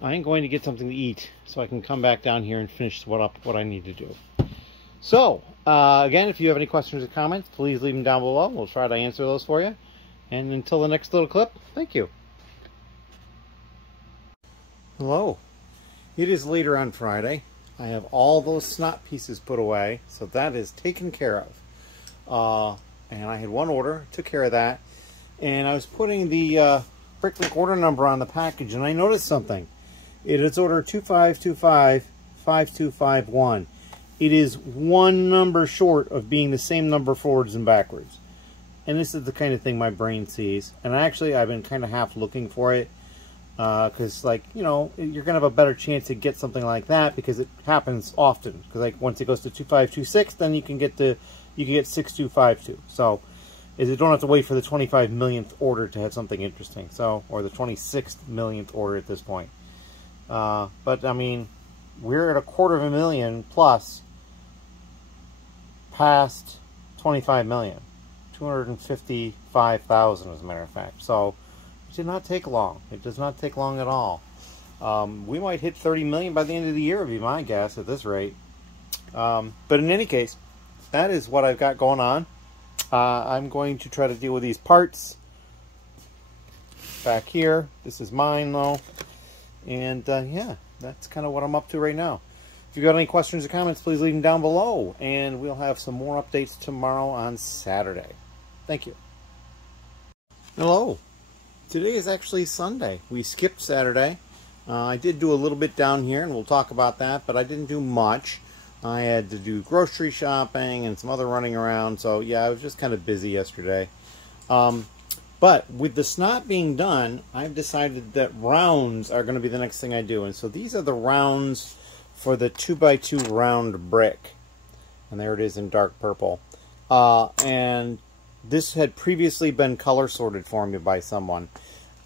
I'm going to get something to eat so I can come back down here and finish what I need to do. So again, if you have any questions or comments, please leave them down below. We'll try to answer those for you. And until the next little clip, thank you. Hello. It is later on Friday. I have all those SNOT pieces put away, so that is taken care of. And I had one order, took care of that. And I was putting the Bricklink order number on the package, and I noticed something. It is order 25255251. It is one number short of being the same number forwards and backwards. And this is the kind of thing my brain sees. And actually, I've been kind of half looking for it. Because, like, you know, you're going to have a better chance to get something like that because it happens often. Because, like, once it goes to 2526, then you can get 6252. So, you don't have to wait for the 25 millionth order to have something interesting. So, or the 26th millionth order at this point. But, I mean, we're at 250,000 plus past 25 million. 255,000 as a matter of fact. So, it did not take long. It does not take long at all. We might hit 30 million by the end of the year, would be my guess at this rate. But in any case, that is what I've got going on. I'm going to try to deal with these parts back here. This is mine, though. And yeah, that's kind of what I'm up to right now. If you've got any questions or comments, please leave them down below. And we'll have some more updates tomorrow on Saturday. Thank you. Hello. Today is actually Sunday. We skipped Saturday. I did do a little bit down here, and we'll talk about that, but I didn't do much. I had to do grocery shopping and some other running around, so yeah, I was just kind of busy yesterday. But with the SNOT being done, I've decided that rounds are going to be the next thing I do. And so these are the rounds for the 2x2 round brick. And there it is in dark purple. And this had previously been color sorted for me by someone.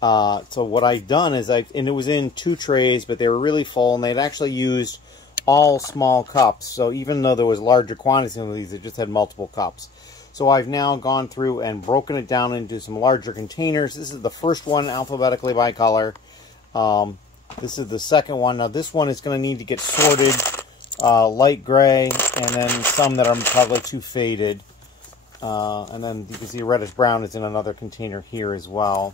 So what I've done is and it was in 2 trays, but they were really full, and they'd actually used all small cups. So even though there was larger quantities of these, it just had multiple cups. So I've now gone through and broken it down into some larger containers. This is the first one alphabetically by color. This is the second one. Now this one is going to need to get sorted light gray, and then some that are probably too faded. And then you can see reddish brown is in another container here as well.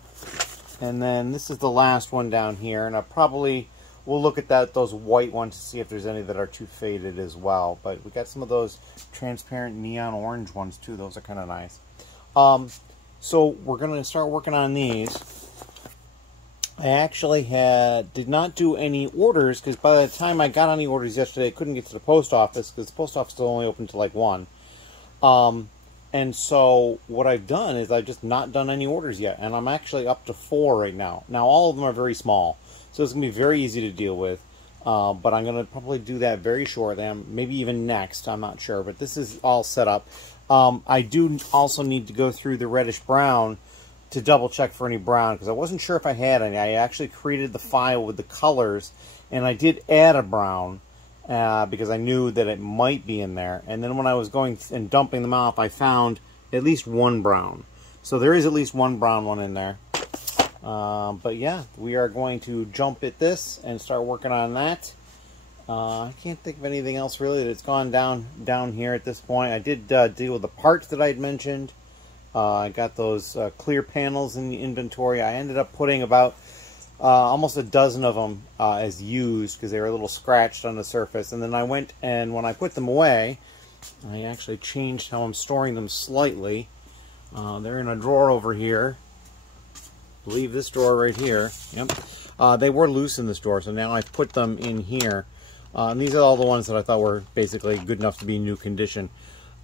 And then this is the last one down here, and I probably will look at those white ones to see if there's any that are too faded as well. But we got some of those transparent neon orange ones too. Those are kind of nice. So we're going to start working on these. I actually did not do any orders, because by the time I got any orders yesterday, I couldn't get to the post office because the post office is only open to like 1. And so what I've done is I've just not done any orders yet, and I'm actually up to 4 right now. Now all of them are very small, so it's going to be very easy to deal with, but I'm going to probably do that very shortly, maybe even next, I'm not sure, but this is all set up. I do also need to go through the reddish brown to double check for any brown, because I wasn't sure if I had any. I actually created the file with the colors, and I did add a brown, because I knew that it might be in there. And then when I was going and dumping them off, I found at least 1 brown. So there is at least 1 brown one in there. But yeah, we are going to jump at this and start working on that. I can't think of anything else really that's gone down here at this point. I did deal with the parts that I had mentioned. I got those clear panels in the inventory. I ended up putting about almost a dozen of them as used, because they were a little scratched on the surface. And then I went, and when I put them away, I actually changed how I'm storing them slightly. They're in a drawer over here. I believe this drawer right here. Yep. They were loose in this drawer, so now I've put them in here. And these are all the ones that I thought were basically good enough to be in new condition.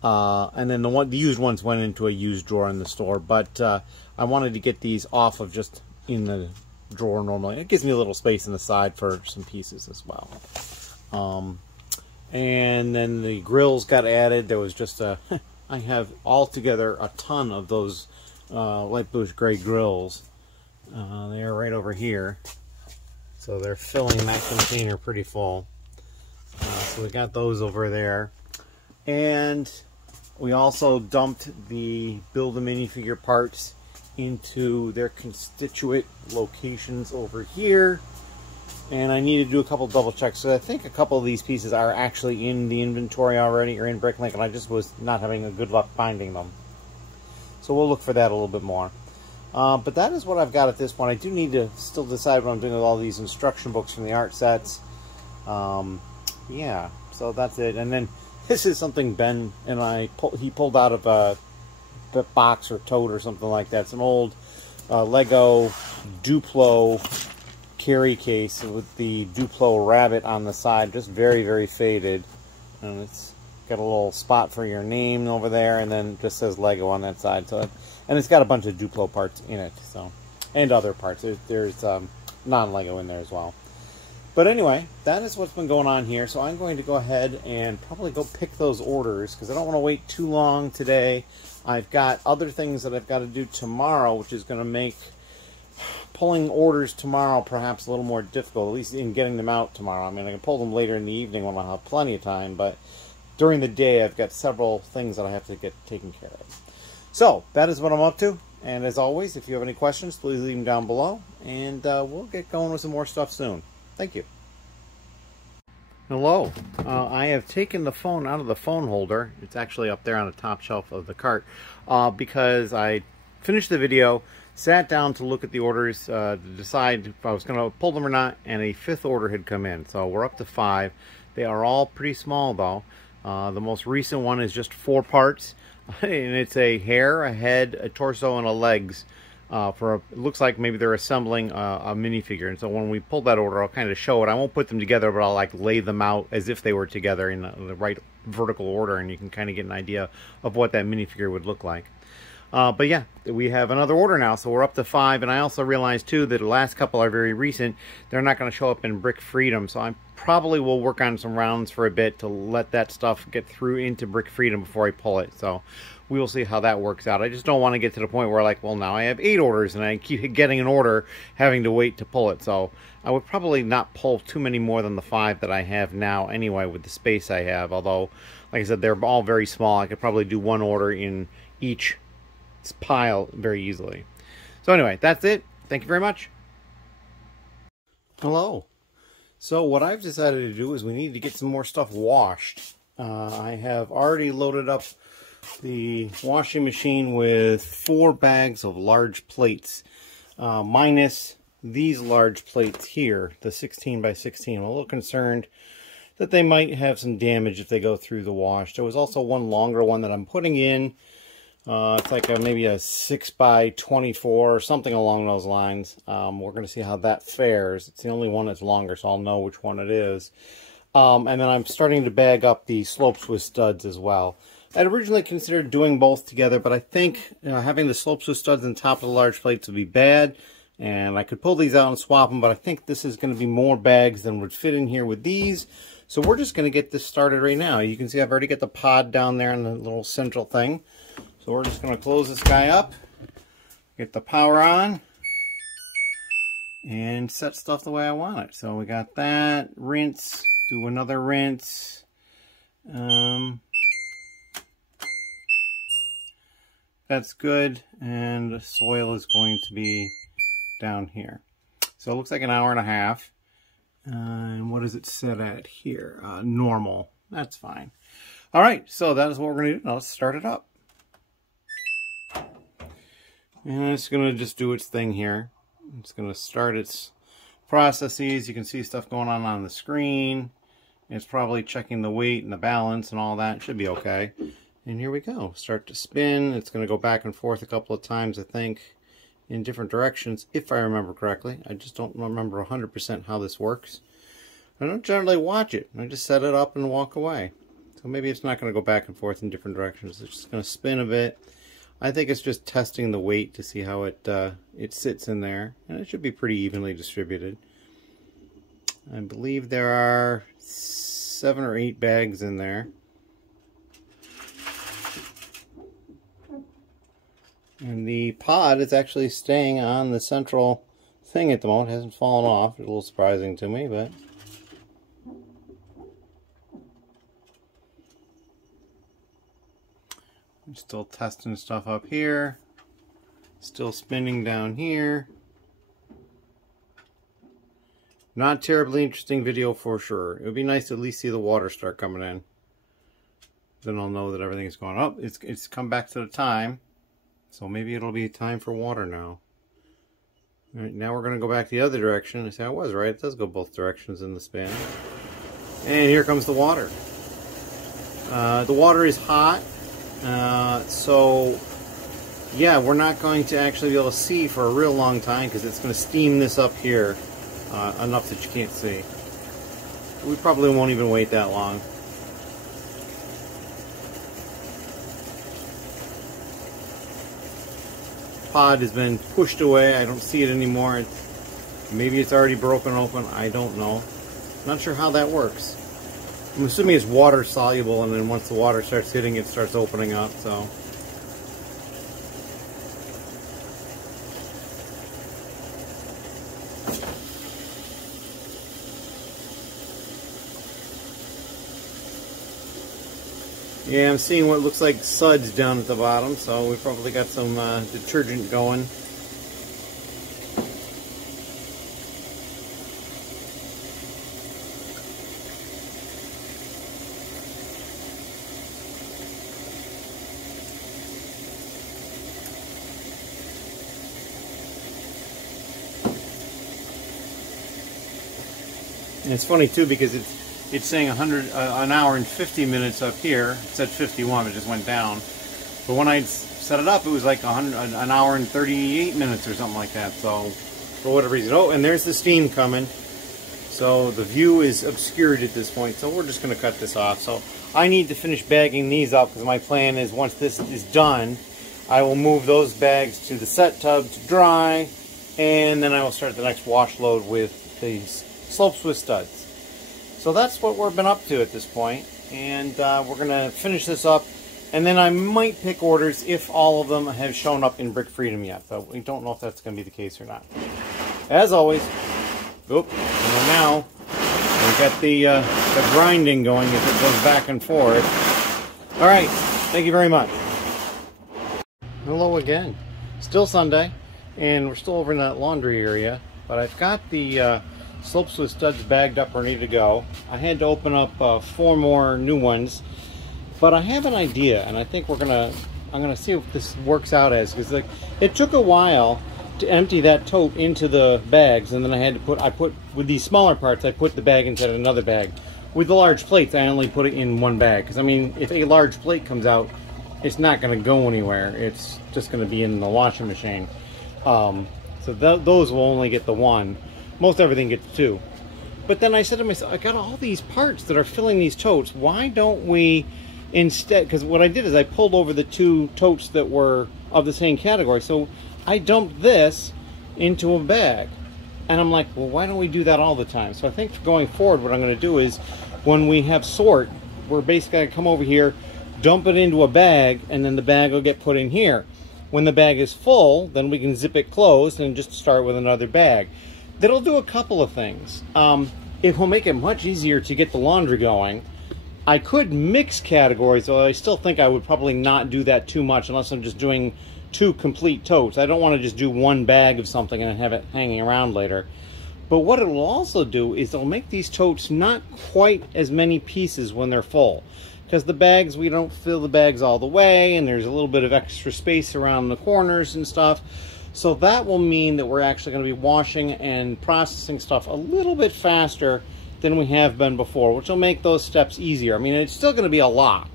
And then the used ones went into a used drawer in the store. But I wanted to get these off of just in the drawer normally. It gives me a little space in the side for some pieces as well. And then the grills got added. There was just I have altogether a ton of those light bluish gray grills. They're right over here, so they're filling that container pretty full. So we got those over there, and we also dumped the Build-A-Minifigure parts into their constituent locations over here. And I need to do a couple double checks. So I think a couple of these pieces are actually in the inventory already, or in Bricklink, and I just was not having a good luck finding them. So we'll look for that a little bit more. But that is what I've got at this point. I do need to still decide what I'm doing with all these instruction books from the art sets. Yeah, so that's it. And then this is something Ben and he pulled out of a box or tote or something like that. It's an old Lego Duplo carry case with the Duplo rabbit on the side, just very, very faded. And it's got a little spot for your name over there, and then it just says Lego on that side. So, and it's got a bunch of Duplo parts in it, so, and other parts. There's non-Lego in there as well. But anyway, that is what's been going on here. So I'm going to go ahead and probably go pick those orders, because I don't want to wait too long today. I've got other things that I've got to do tomorrow, which is going to make pulling orders tomorrow perhaps a little more difficult, at least in getting them out tomorrow. I mean, I can pull them later in the evening when I'll have plenty of time, but during the day I've got several things that I have to get taken care of. So that is what I'm up to, and as always, if you have any questions, please leave them down below, and we'll get going with some more stuff soon. Thank you. Hello. I have taken the phone out of the phone holder. It's actually up there on the top shelf of the cart, because I finished the video, sat down to look at the orders to decide if I was going to pull them or not, and a 5th order had come in. So we're up to 5. They are all pretty small though. The most recent one is just 4 parts, and it's a hair, a head, a torso, and a legs. It looks like maybe they're assembling a minifigure. And so when we pull that order, I'll kind of show it. I won't put them together, but I'll like lay them out as if they were together in the right vertical order, and you can kind of get an idea of what that minifigure would look like. But yeah, we have another order now, so we're up to 5, and I also realized too that the last couple are very recent. They're not going to show up in Brick Freedom, so I probably will work on some rounds for a bit to let that stuff get through into Brick Freedom before I pull it. So we will see how that works out. I just don't want to get to the point where, like, well, now I have 8 orders and I keep getting an order, having to wait to pull it. So I would probably not pull too many more than the 5 that I have now anyway with the space I have. Although, like I said, they're all very small. I could probably do 1 order in each pile very easily. So anyway, that's it. Thank you very much. Hello. So what I've decided to do is we need to get some more stuff washed. I have already loaded up the washing machine with 4 bags of large plates, minus these large plates here, the 16 by 16. I'm a little concerned that they might have some damage if they go through the wash. There was also one longer one that I'm putting in. It's like maybe a 6 by 24 or something along those lines. We're going to see how that fares. It's the only one that's longer, so I'll know which one it is. And then I'm starting to bag up the slopes with studs as well. I'd originally considered doing both together, but I think having the slopes with studs on top of the large plates would be bad. And I could pull these out and swap them, but I think this is going to be more bags than would fit in here with these. So we're just going to get this started right now. You can see I've already got the pod down there in the little central thing. So we're just going to close this guy up, get the power on, and set stuff the way I want it. So we got that, rinse, do another rinse. That's good, and the soil is going to be down here. So it looks like an hour and a half. And what is it set at here? Normal. That's fine. All right, so that is what we're going to do. Now let's start it up. And it's going to just do its thing here. It's going to start its processes. You can see stuff going on the screen. It's probably checking the weight and the balance and all that. It should be okay. And here we go. Start to spin. It's going to go back and forth a couple of times, I think, in different directions, if I remember correctly. I just don't remember 100% how this works. I don't generally watch it. I just set it up and walk away. So maybe it's not going to go back and forth in different directions. It's just going to spin a bit. I think it's just testing the weight to see how it sits in there. And it should be pretty evenly distributed. I believe there are 7 or 8 bags in there. And the pod is actually staying on the central thing at the moment. It hasn't fallen off. It's a little surprising to me, but I'm still testing stuff up here. Still spinning down here. Not terribly interesting video for sure. It would be nice to at least see the water start coming in. Then I'll know that everything's going up. It's come back to the time. So maybe it'll be time for water now. All right, now we're going to go back the other direction. I say I was right. It does go both directions in the spin. And here comes the water. The water is hot. So, yeah, we're not going to actually be able to see for a real long time because it's going to steam this up here enough that you can't see. We probably won't even wait that long. Pod has been pushed away. I don't see it anymore. Maybe it's already broken open. I don't know. Not sure how that works. I'm assuming it's water soluble, and then once the water starts hitting, it starts opening up. So yeah, I'm seeing what looks like suds down at the bottom, so we probably got some detergent going. And it's funny too because it's saying an hour and 50 minutes up here. It said 51, it just went down. But when I set it up, it was like an hour and 38 minutes or something like that. So for whatever reason, oh, and there's the steam coming. So the view is obscured at this point. So we're just going to cut this off. So I need to finish bagging these up because my plan is once this is done, I will move those bags to the set tub to dry, and then I will start the next wash load with these slopes with studs. So that's what we've been up to at this point, and we're going to finish this up, and then I might pick orders if all of them have shown up in Brick Freedom yet, but we don't know if that's going to be the case or not. As always, and now we've got the grinding going if it goes back and forth. All right, thank you very much. Hello again. Still Sunday, and we're still over in that laundry area, but I've got the Slopes with studs bagged up ready to go. I had to open up 4 more new ones, but I have an idea, and I think I'm gonna see if this works out as, because like it took a while to empty that tote into the bags, and then I put with these smaller parts, I put the bag inside another bag. With the large plates, I only put it in one bag, because I mean, if a large plate comes out, it's not going to go anywhere. It's just going to be in the washing machine. So those will only get the one. Most everything gets 2. But then I said to myself, I got all these parts that are filling these totes. Why don't we instead, because what I did is I pulled over the 2 totes that were of the same category. So I dumped this into a bag. And I'm like, well, why don't we do that all the time? So I think going forward, what I'm going to do is when we have sort, we're basically going to come over here, dump it into a bag, and then the bag will get put in here. When the bag is full, then we can zip it closed and just start with another bag. That'll do a couple of things. It will make it much easier to get the laundry going. I could mix categories, although I still think I would probably not do that too much unless I'm just doing 2 complete totes. I don't want to just do 1 bag of something and have it hanging around later. But what it will also do is it'll make these totes not quite as many pieces when they're full. Because the bags, we don't fill the bags all the way, and there's a little bit of extra space around the corners and stuff. So that will mean that we're actually going to be washing and processing stuff a little bit faster than we have been before, which will make those steps easier. I mean, it's still going to be a lot.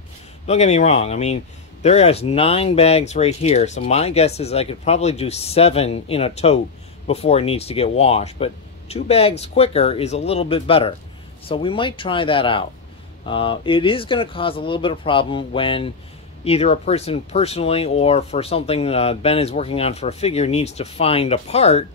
Don't get me wrong. I mean, there is 9 bags right here, so my guess is I could probably do 7 in a tote before it needs to get washed. But 2 bags quicker is a little bit better. So we might try that out. It is going to cause a little bit of problem when either a person personally or for something Ben is working on for a figure needs to find a part.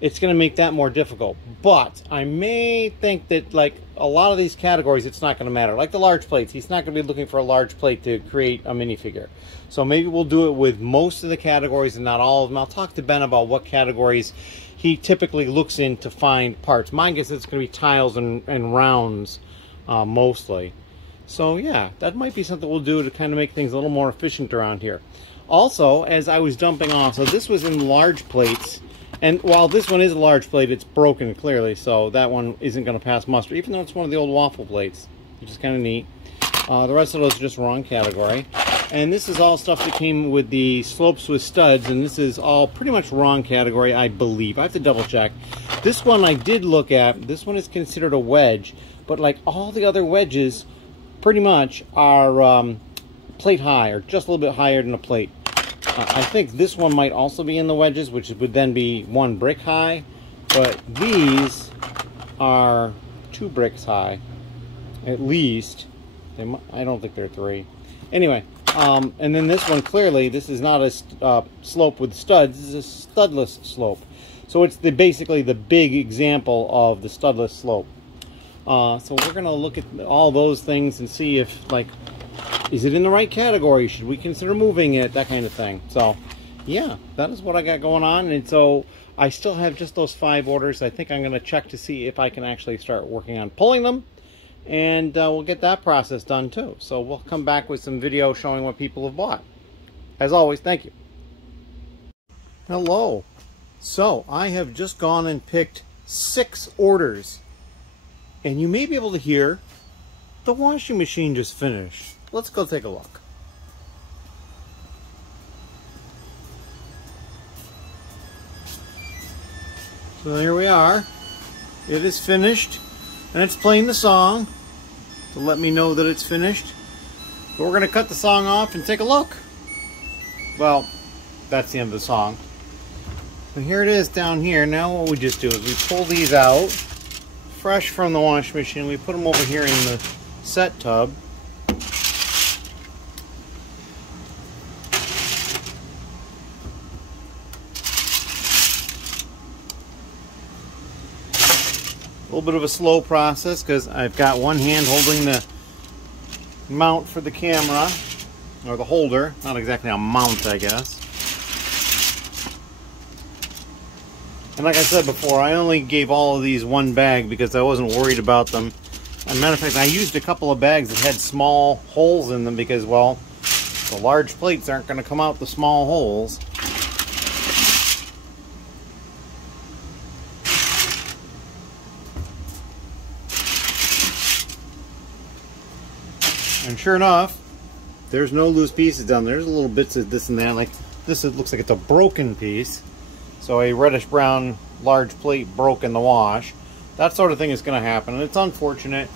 It's going to make that more difficult. But I may think that, like a lot of these categories, it's not going to matter. Like the large plates, he's not going to be looking for a large plate to create a minifigure. So maybe we'll do it with most of the categories and not all of them. I'll talk to Ben about what categories he typically looks in to find parts. My guess is it's going to be tiles and rounds mostly. So yeah, that might be something we'll do to kind of make things a little more efficient around here. Also, as I was dumping off, so this was in large plates. And while this one is a large plate, it's broken clearly, so that one isn't going to pass muster, even though it's one of the old waffle plates, which is kind of neat. The rest of those are just wrong category. And this is all stuff that came with the slopes with studs, and this is all pretty much wrong category, I believe. I have to double check. This one I did look at. This one is considered a wedge, but like all the other wedges, pretty much are plate high, or just a little bit higher than a plate. I think this one might also be in the wedges, which would then be 1 brick high, but these are 2 bricks high, at least. I don't think they're 3. Anyway, and then this one, clearly, this is not a slope with studs. This is a studless slope. So it's basically the big example of the studless slope. So we're going to look at all those things and see if, like, is it in the right category? Should we consider moving it? That kind of thing. So, yeah, that is what I got going on. And so I still have just those 5 orders. I think I'm going to check to see if I can actually start working on pulling them. And we'll get that process done too. So we'll come back with some video showing what people have bought. As always, thank you. Hello. So I have just gone and picked 6 orders. And you may be able to hear the washing machine just finished. Let's go take a look. So here we are. It is finished, and it's playing the song to let me know that it's finished. But we're going to cut the song off and take a look. Well, that's the end of the song. And here it is down here. Now what we just do is we pull these out, fresh from the washing machine. We put them over here in the set tub. A little bit of a slow process because I've got one hand holding the mount for the camera, or the holder, not exactly a mount, I guess. And like I said before, I only gave all of these 1 bag because I wasn't worried about them. As a matter of fact, I used a couple of bags that had small holes in them because, well, the large plates aren't going to come out the small holes. And sure enough, there's no loose pieces down there. There's a little bits of this and that. Like this, it looks like it's a broken piece. So a reddish brown large plate broke in the wash. That sort of thing is going to happen, and it's unfortunate.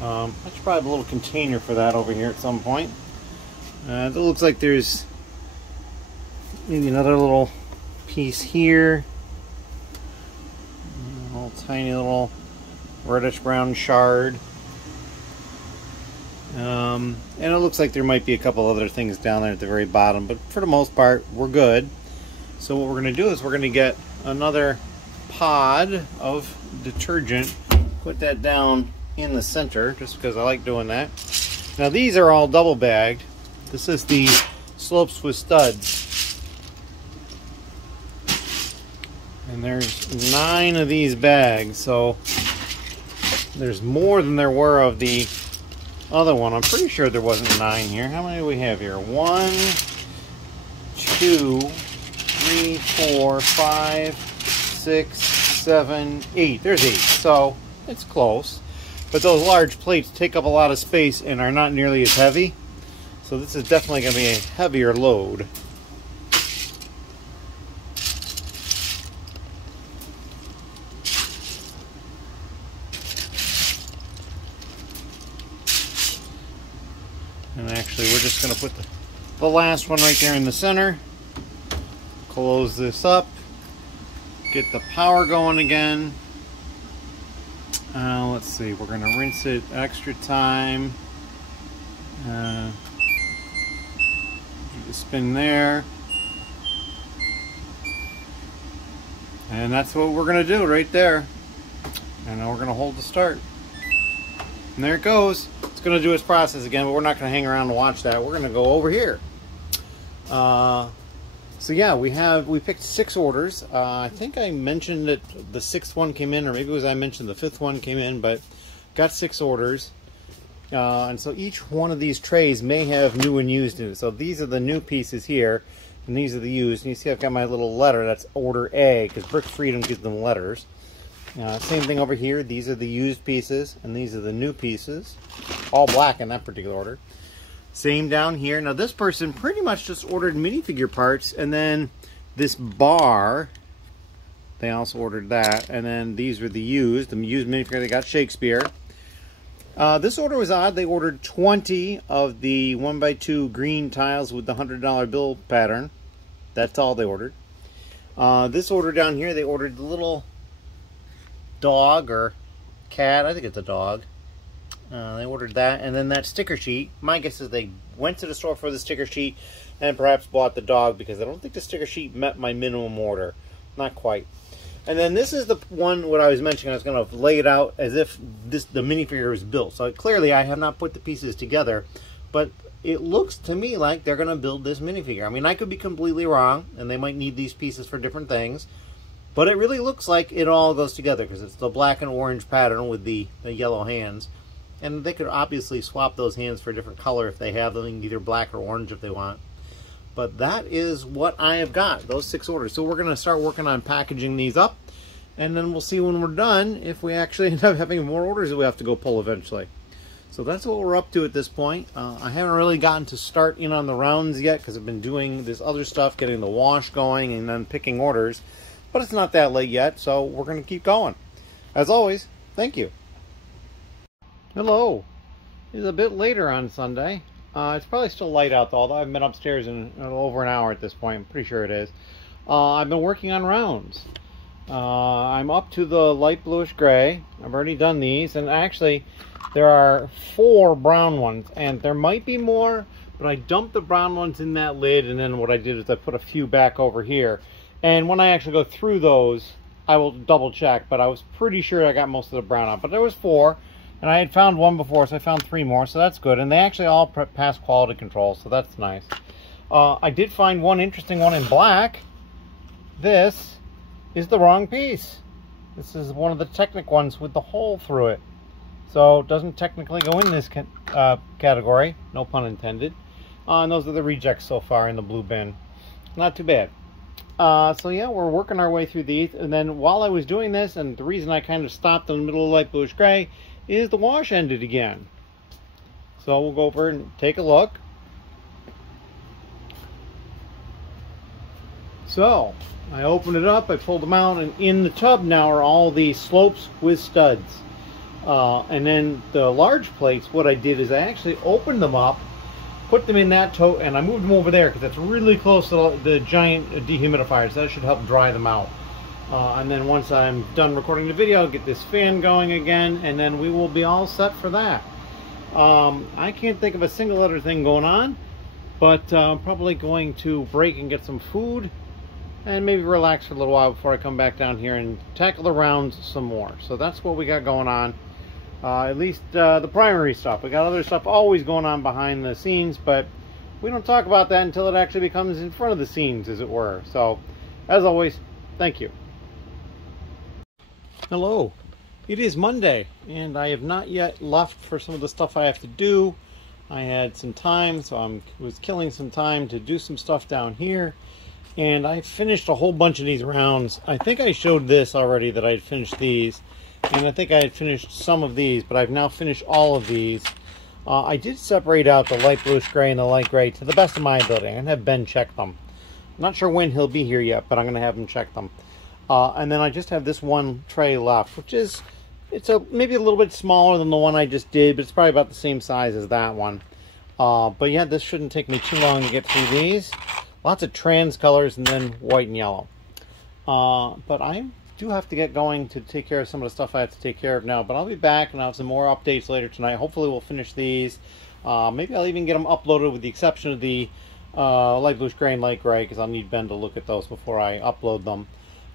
I should probably have a little container for that over here at some point. It looks like there's maybe another little piece here. A little tiny little reddish brown shard. And it looks like there might be a couple other things down there at the very bottom, but for the most part, we're good. So what we're going to do is we're going to get another pod of detergent, put that down in the center, just because I like doing that. Now these are all double bagged. This is the slopes with studs. And there's 9 of these bags, so there's more than there were of the other one. I'm pretty sure there wasn't 9 here. How many do we have here? 1, 2, 3, 4, 5, 6, 7, 8. There's 8. So it's close. But those large plates take up a lot of space and are not nearly as heavy. So this is definitely going to be a heavier load. And actually, we're just going to put the last one right there in the center. Close this up. Get the power going again. Let's see, we're going to rinse it extra time. Spin there. And that's what we're going to do right there. And now we're going to hold the start. And there it goes. It's going to do its process again, but we're not going to hang around and watch that. We're going to go over here. So yeah, we picked 6 orders. I think I mentioned that the 6th one came in, or maybe it was I mentioned the 5th one came in, but got 6 orders. And so each one of these trays may have new and used in it. So these are the new pieces here, and these are the used. And you see I've got my little letter, that's order A, because Brick Freedom gives them letters. Same thing over here. These are the used pieces, and these are the new pieces. All black in that particular order. Same down here. Now this person pretty much just ordered minifigure parts, and then this bar, they also ordered that, and then these were the used minifigure. They got Shakespeare. This order was odd. They ordered 20 of the 1x2 green tiles with the $100 bill pattern. That's all they ordered. This order down here, they ordered the little dog or cat. I think it's a dog. They ordered that, and then that sticker sheet. My guess is they went to the store for the sticker sheet and perhaps bought the dog, because I don't think the sticker sheet met my minimum order. Not quite. And then this is the one what I was mentioning. I was going to lay it out as if the minifigure was built. So clearly I have not put the pieces together, but it looks to me like they're going to build this minifigure. I mean, I could be completely wrong, and they might need these pieces for different things, but it really looks like it all goes together, because it's the black and orange pattern with the yellow hands. And they could obviously swap those hands for a different color if they have them, either black or orange if they want. But that is what I have got, those 6 orders. So we're going to start working on packaging these up, and then we'll see when we're done if we actually end up having more orders that we have to go pull eventually. So that's what we're up to at this point. I haven't really gotten to start in on the rounds yet, because I've been doing this other stuff, getting the wash going and then picking orders. But it's not that late yet, so we're going to keep going. As always, thank you. Hello. It's a bit later on Sunday. It's probably still light out though, although I've been upstairs in over an hour at this point. I'm pretty sure it is. I've been working on rounds. I'm up to the light bluish gray. I've already done these, and actually there are 4 brown ones, and there might be more, but I dumped the brown ones in that lid, and then what I did is I put a few back over here. And when I actually go through those, I will double check, but I was pretty sure I got most of the brown out. But there was 4. And I had found 1 before, so I found 3 more, so that's good. And they actually all passed quality control, so that's nice. I did find one interesting one in black. This is the wrong piece. This is one of the Technic ones with the hole through it. So it doesn't technically go in this category, no pun intended. And those are the rejects so far in the blue bin. Not too bad. So yeah, we're working our way through these. And then while I was doing this, and the reason I kind of stopped in the middle of light bluish gray, is the wash ended again. So we'll go over and take a look. So I opened it up, I pulled them out, and in the tub now are all the slopes with studs. And then the large plates, what I did is I actually opened them up, put them in that tote, and I moved them over there because that's really close to the giant dehumidifiers. That should help dry them out. And then once I'm done recording the video, I'll get this fan going again, and then we will be all set for that. I can't think of a single other thing going on, but I'm probably going to break and get some food and maybe relax for a little while before I come back down here and tackle the rounds some more. So that's what we got going on. At least the primary stuff. We got other stuff always going on behind the scenes, but we don't talk about that until it actually becomes in front of the scenes, as it were. So, as always, thank you. Hello. It is Monday, and I have not yet left for some of the stuff I have to do. I had some time, so I was killing some time to do some stuff down here. And I finished a whole bunch of these rounds. I think I showed this already, that I had finished these. And I think I had finished some of these, but I've now finished all of these. I did separate out the light bluish gray and the light gray to the best of my ability. I'm going to have Ben check them. I'm not sure when he'll be here yet, but I'm going to have him check them. And then I just have this one tray left, which is, maybe a little bit smaller than the one I just did, but it's probably about the same size as that one. But yeah, this shouldn't take me too long to get through these. Lots of trans colors and then white and yellow. But I do have to get going to take care of some of the stuff I have to take care of now. But I'll be back and I'll have some more updates later tonight. Hopefully we'll finish these. Maybe I'll even get them uploaded with the exception of the light bluish gray and light gray, because I'll need Ben to look at those before I upload them.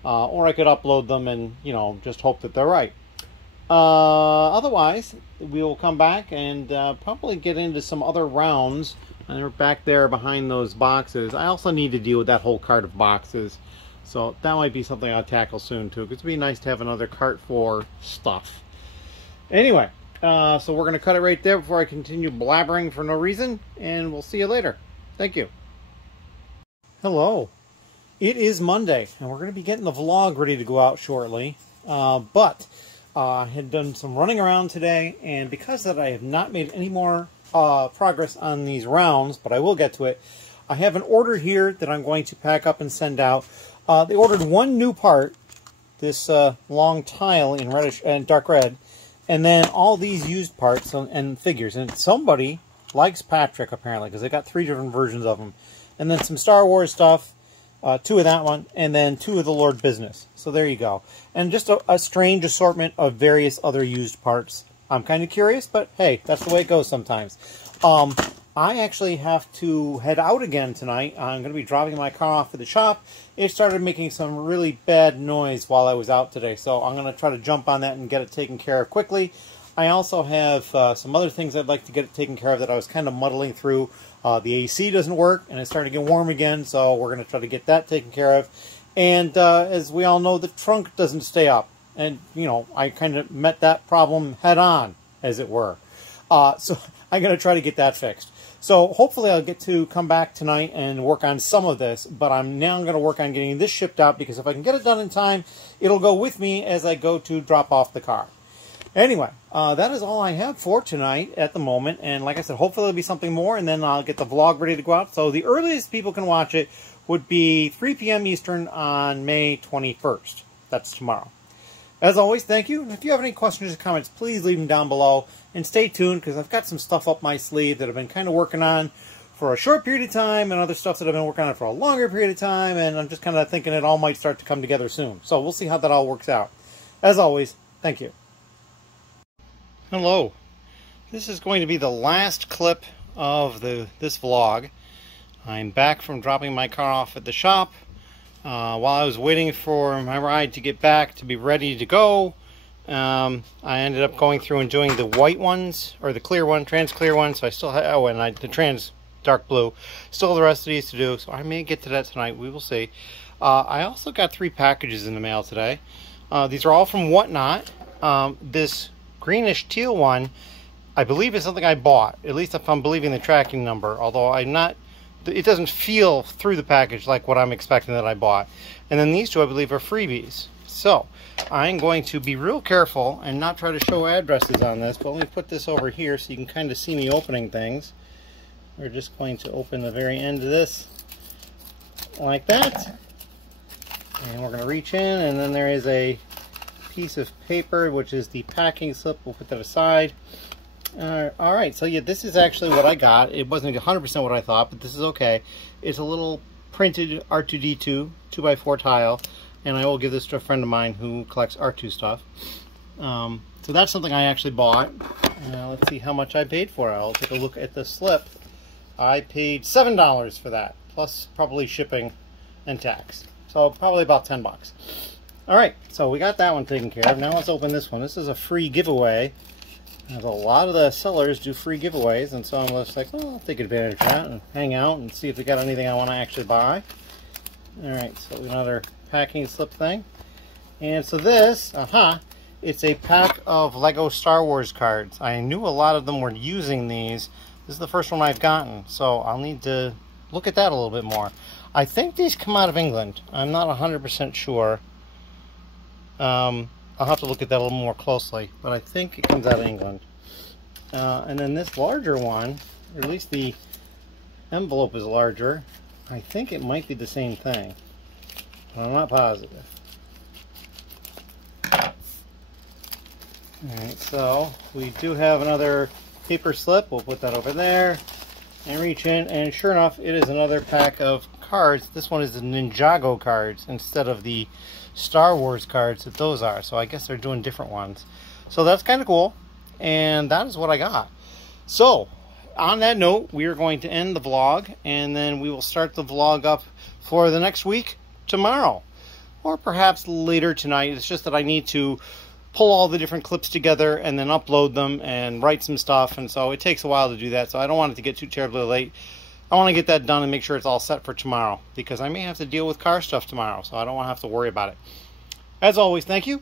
Or I could upload them and, you know, just hope that they're right. Otherwise, we will come back and probably get into some other rounds. And they're back there behind those boxes. I also need to deal with that whole cart of boxes. So that might be something I'll tackle soon too. Because it'd be nice to have another cart for stuff. Anyway, so we're going to cut it right there before I continue blabbering for no reason. And we'll see you later. Thank you. Hello. It is Monday. And we're going to be getting the vlog ready to go out shortly. But I had done some running around today. And because of that, I have not made any more progress on these rounds, but I will get to it. I have an order here that I'm going to pack up and send out. They ordered one new part, this long tile in reddish and dark red, and then all these used parts and figures. And somebody likes Patrick apparently, because they got 3 different versions of them, and then some Star Wars stuff, 2 of that one, and then 2 of the Lord Business. So there you go, and just a strange assortment of various other used parts. I'm kind of curious, but hey, that's the way it goes sometimes. I actually have to head out again tonight. I'm going to be dropping my car off at the shop. It started making some really bad noise while I was out today, so I'm going to try to jump on that and get it taken care of quickly. I also have some other things I'd like to get it taken care of that I was kind of muddling through. The AC doesn't work, and it's starting to get warm again, so we're going to try to get that taken care of. And as we all know, the trunk doesn't stay up. And, you know, I kind of met that problem head on, as it were. So I'm going to try to get that fixed. So hopefully I'll get to come back tonight and work on some of this. But I'm now going to work on getting this shipped out, because if I can get it done in time, it'll go with me as I go to drop off the car. Anyway, that is all I have for tonight at the moment. And like I said, hopefully there'll be something more, and then I'll get the vlog ready to go out. So the earliest people can watch it would be 3 p.m. Eastern on May 21st. That's tomorrow. As always, thank you. And if you have any questions or comments, please leave them down below. And stay tuned, because I've got some stuff up my sleeve that I've been kind of working on for a short period of time, and other stuff that I've been working on for a longer period of time, and I'm just kind of thinking it all might start to come together soon. So we'll see how that all works out. As always, thank you. Hello. This is going to be the last clip of this vlog. I'm back from dropping my car off at the shop. While I was waiting for my ride to get back to be ready to go, I ended up going through and doing the white ones, or the clear one, trans clear one. So I still have, the trans dark blue. Still have the rest of these to do, so I may get to that tonight. We will see. I also got 3 packages in the mail today. These are all from Whatnot. This greenish teal one, I believe, is something I bought, at least if I'm believing the tracking number, although I'm not. It doesn't feel through the package like what I'm expecting that I bought. And then these 2, I believe, are freebies. so I'm going to be real careful and not try to show addresses on this, but let me put this over here so you can kind of see me opening things. We're just going to open the very end of this like that, and we're going to reach in, and then there is a piece of paper which is the packing slip. We'll put that aside. Alright, so yeah, this is actually what I got. It wasn't 100% what I thought, but this is okay. It's a little printed R2D2 2x4 tile, and I will give this to a friend of mine who collects R2 stuff. So that's something I actually bought. Let's see how much I paid for it. I'll take a look at the slip. I paid $7 for that, plus probably shipping and tax. So probably about 10 bucks. Alright, so we got that one taken care of. Now let's open this one. This is a free giveaway. A lot of the sellers do free giveaways, and so I'm just like, well, I'll take advantage of that and hang out and see if they got anything I want to actually buy. Alright, so another packing slip thing. And so this, it's a pack of Lego Star Wars cards. I knew a lot of them were using these. This is the first one I've gotten, so I'll need to look at that a little bit more. I think these come out of England. I'm not 100% sure. I'll have to look at that a little more closely, but I think it comes out of England. And then this larger one, or at least the envelope is larger. I think it might be the same thing, but I'm not positive. Alright, so we do have another paper slip. We'll put that over there and reach in, and sure enough, it is another pack of cards. This one is the Ninjago cards instead of the Star Wars cards that those are, so I guess they're doing different ones. So that's kind of cool, and that is what I got. So on that note, we are going to end the vlog, and then we will start the vlog up for the next week tomorrow, or perhaps later tonight. It's just that I need to pull all the different clips together and then upload them and write some stuff, and so it takes a while to do that, so I don't want it to get too terribly late. I want to get that done and make sure it's all set for tomorrow, because I may have to deal with car stuff tomorrow, so I don't want to have to worry about it. As always, thank you.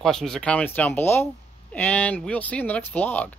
Questions or comments down below, and we'll see you in the next vlog.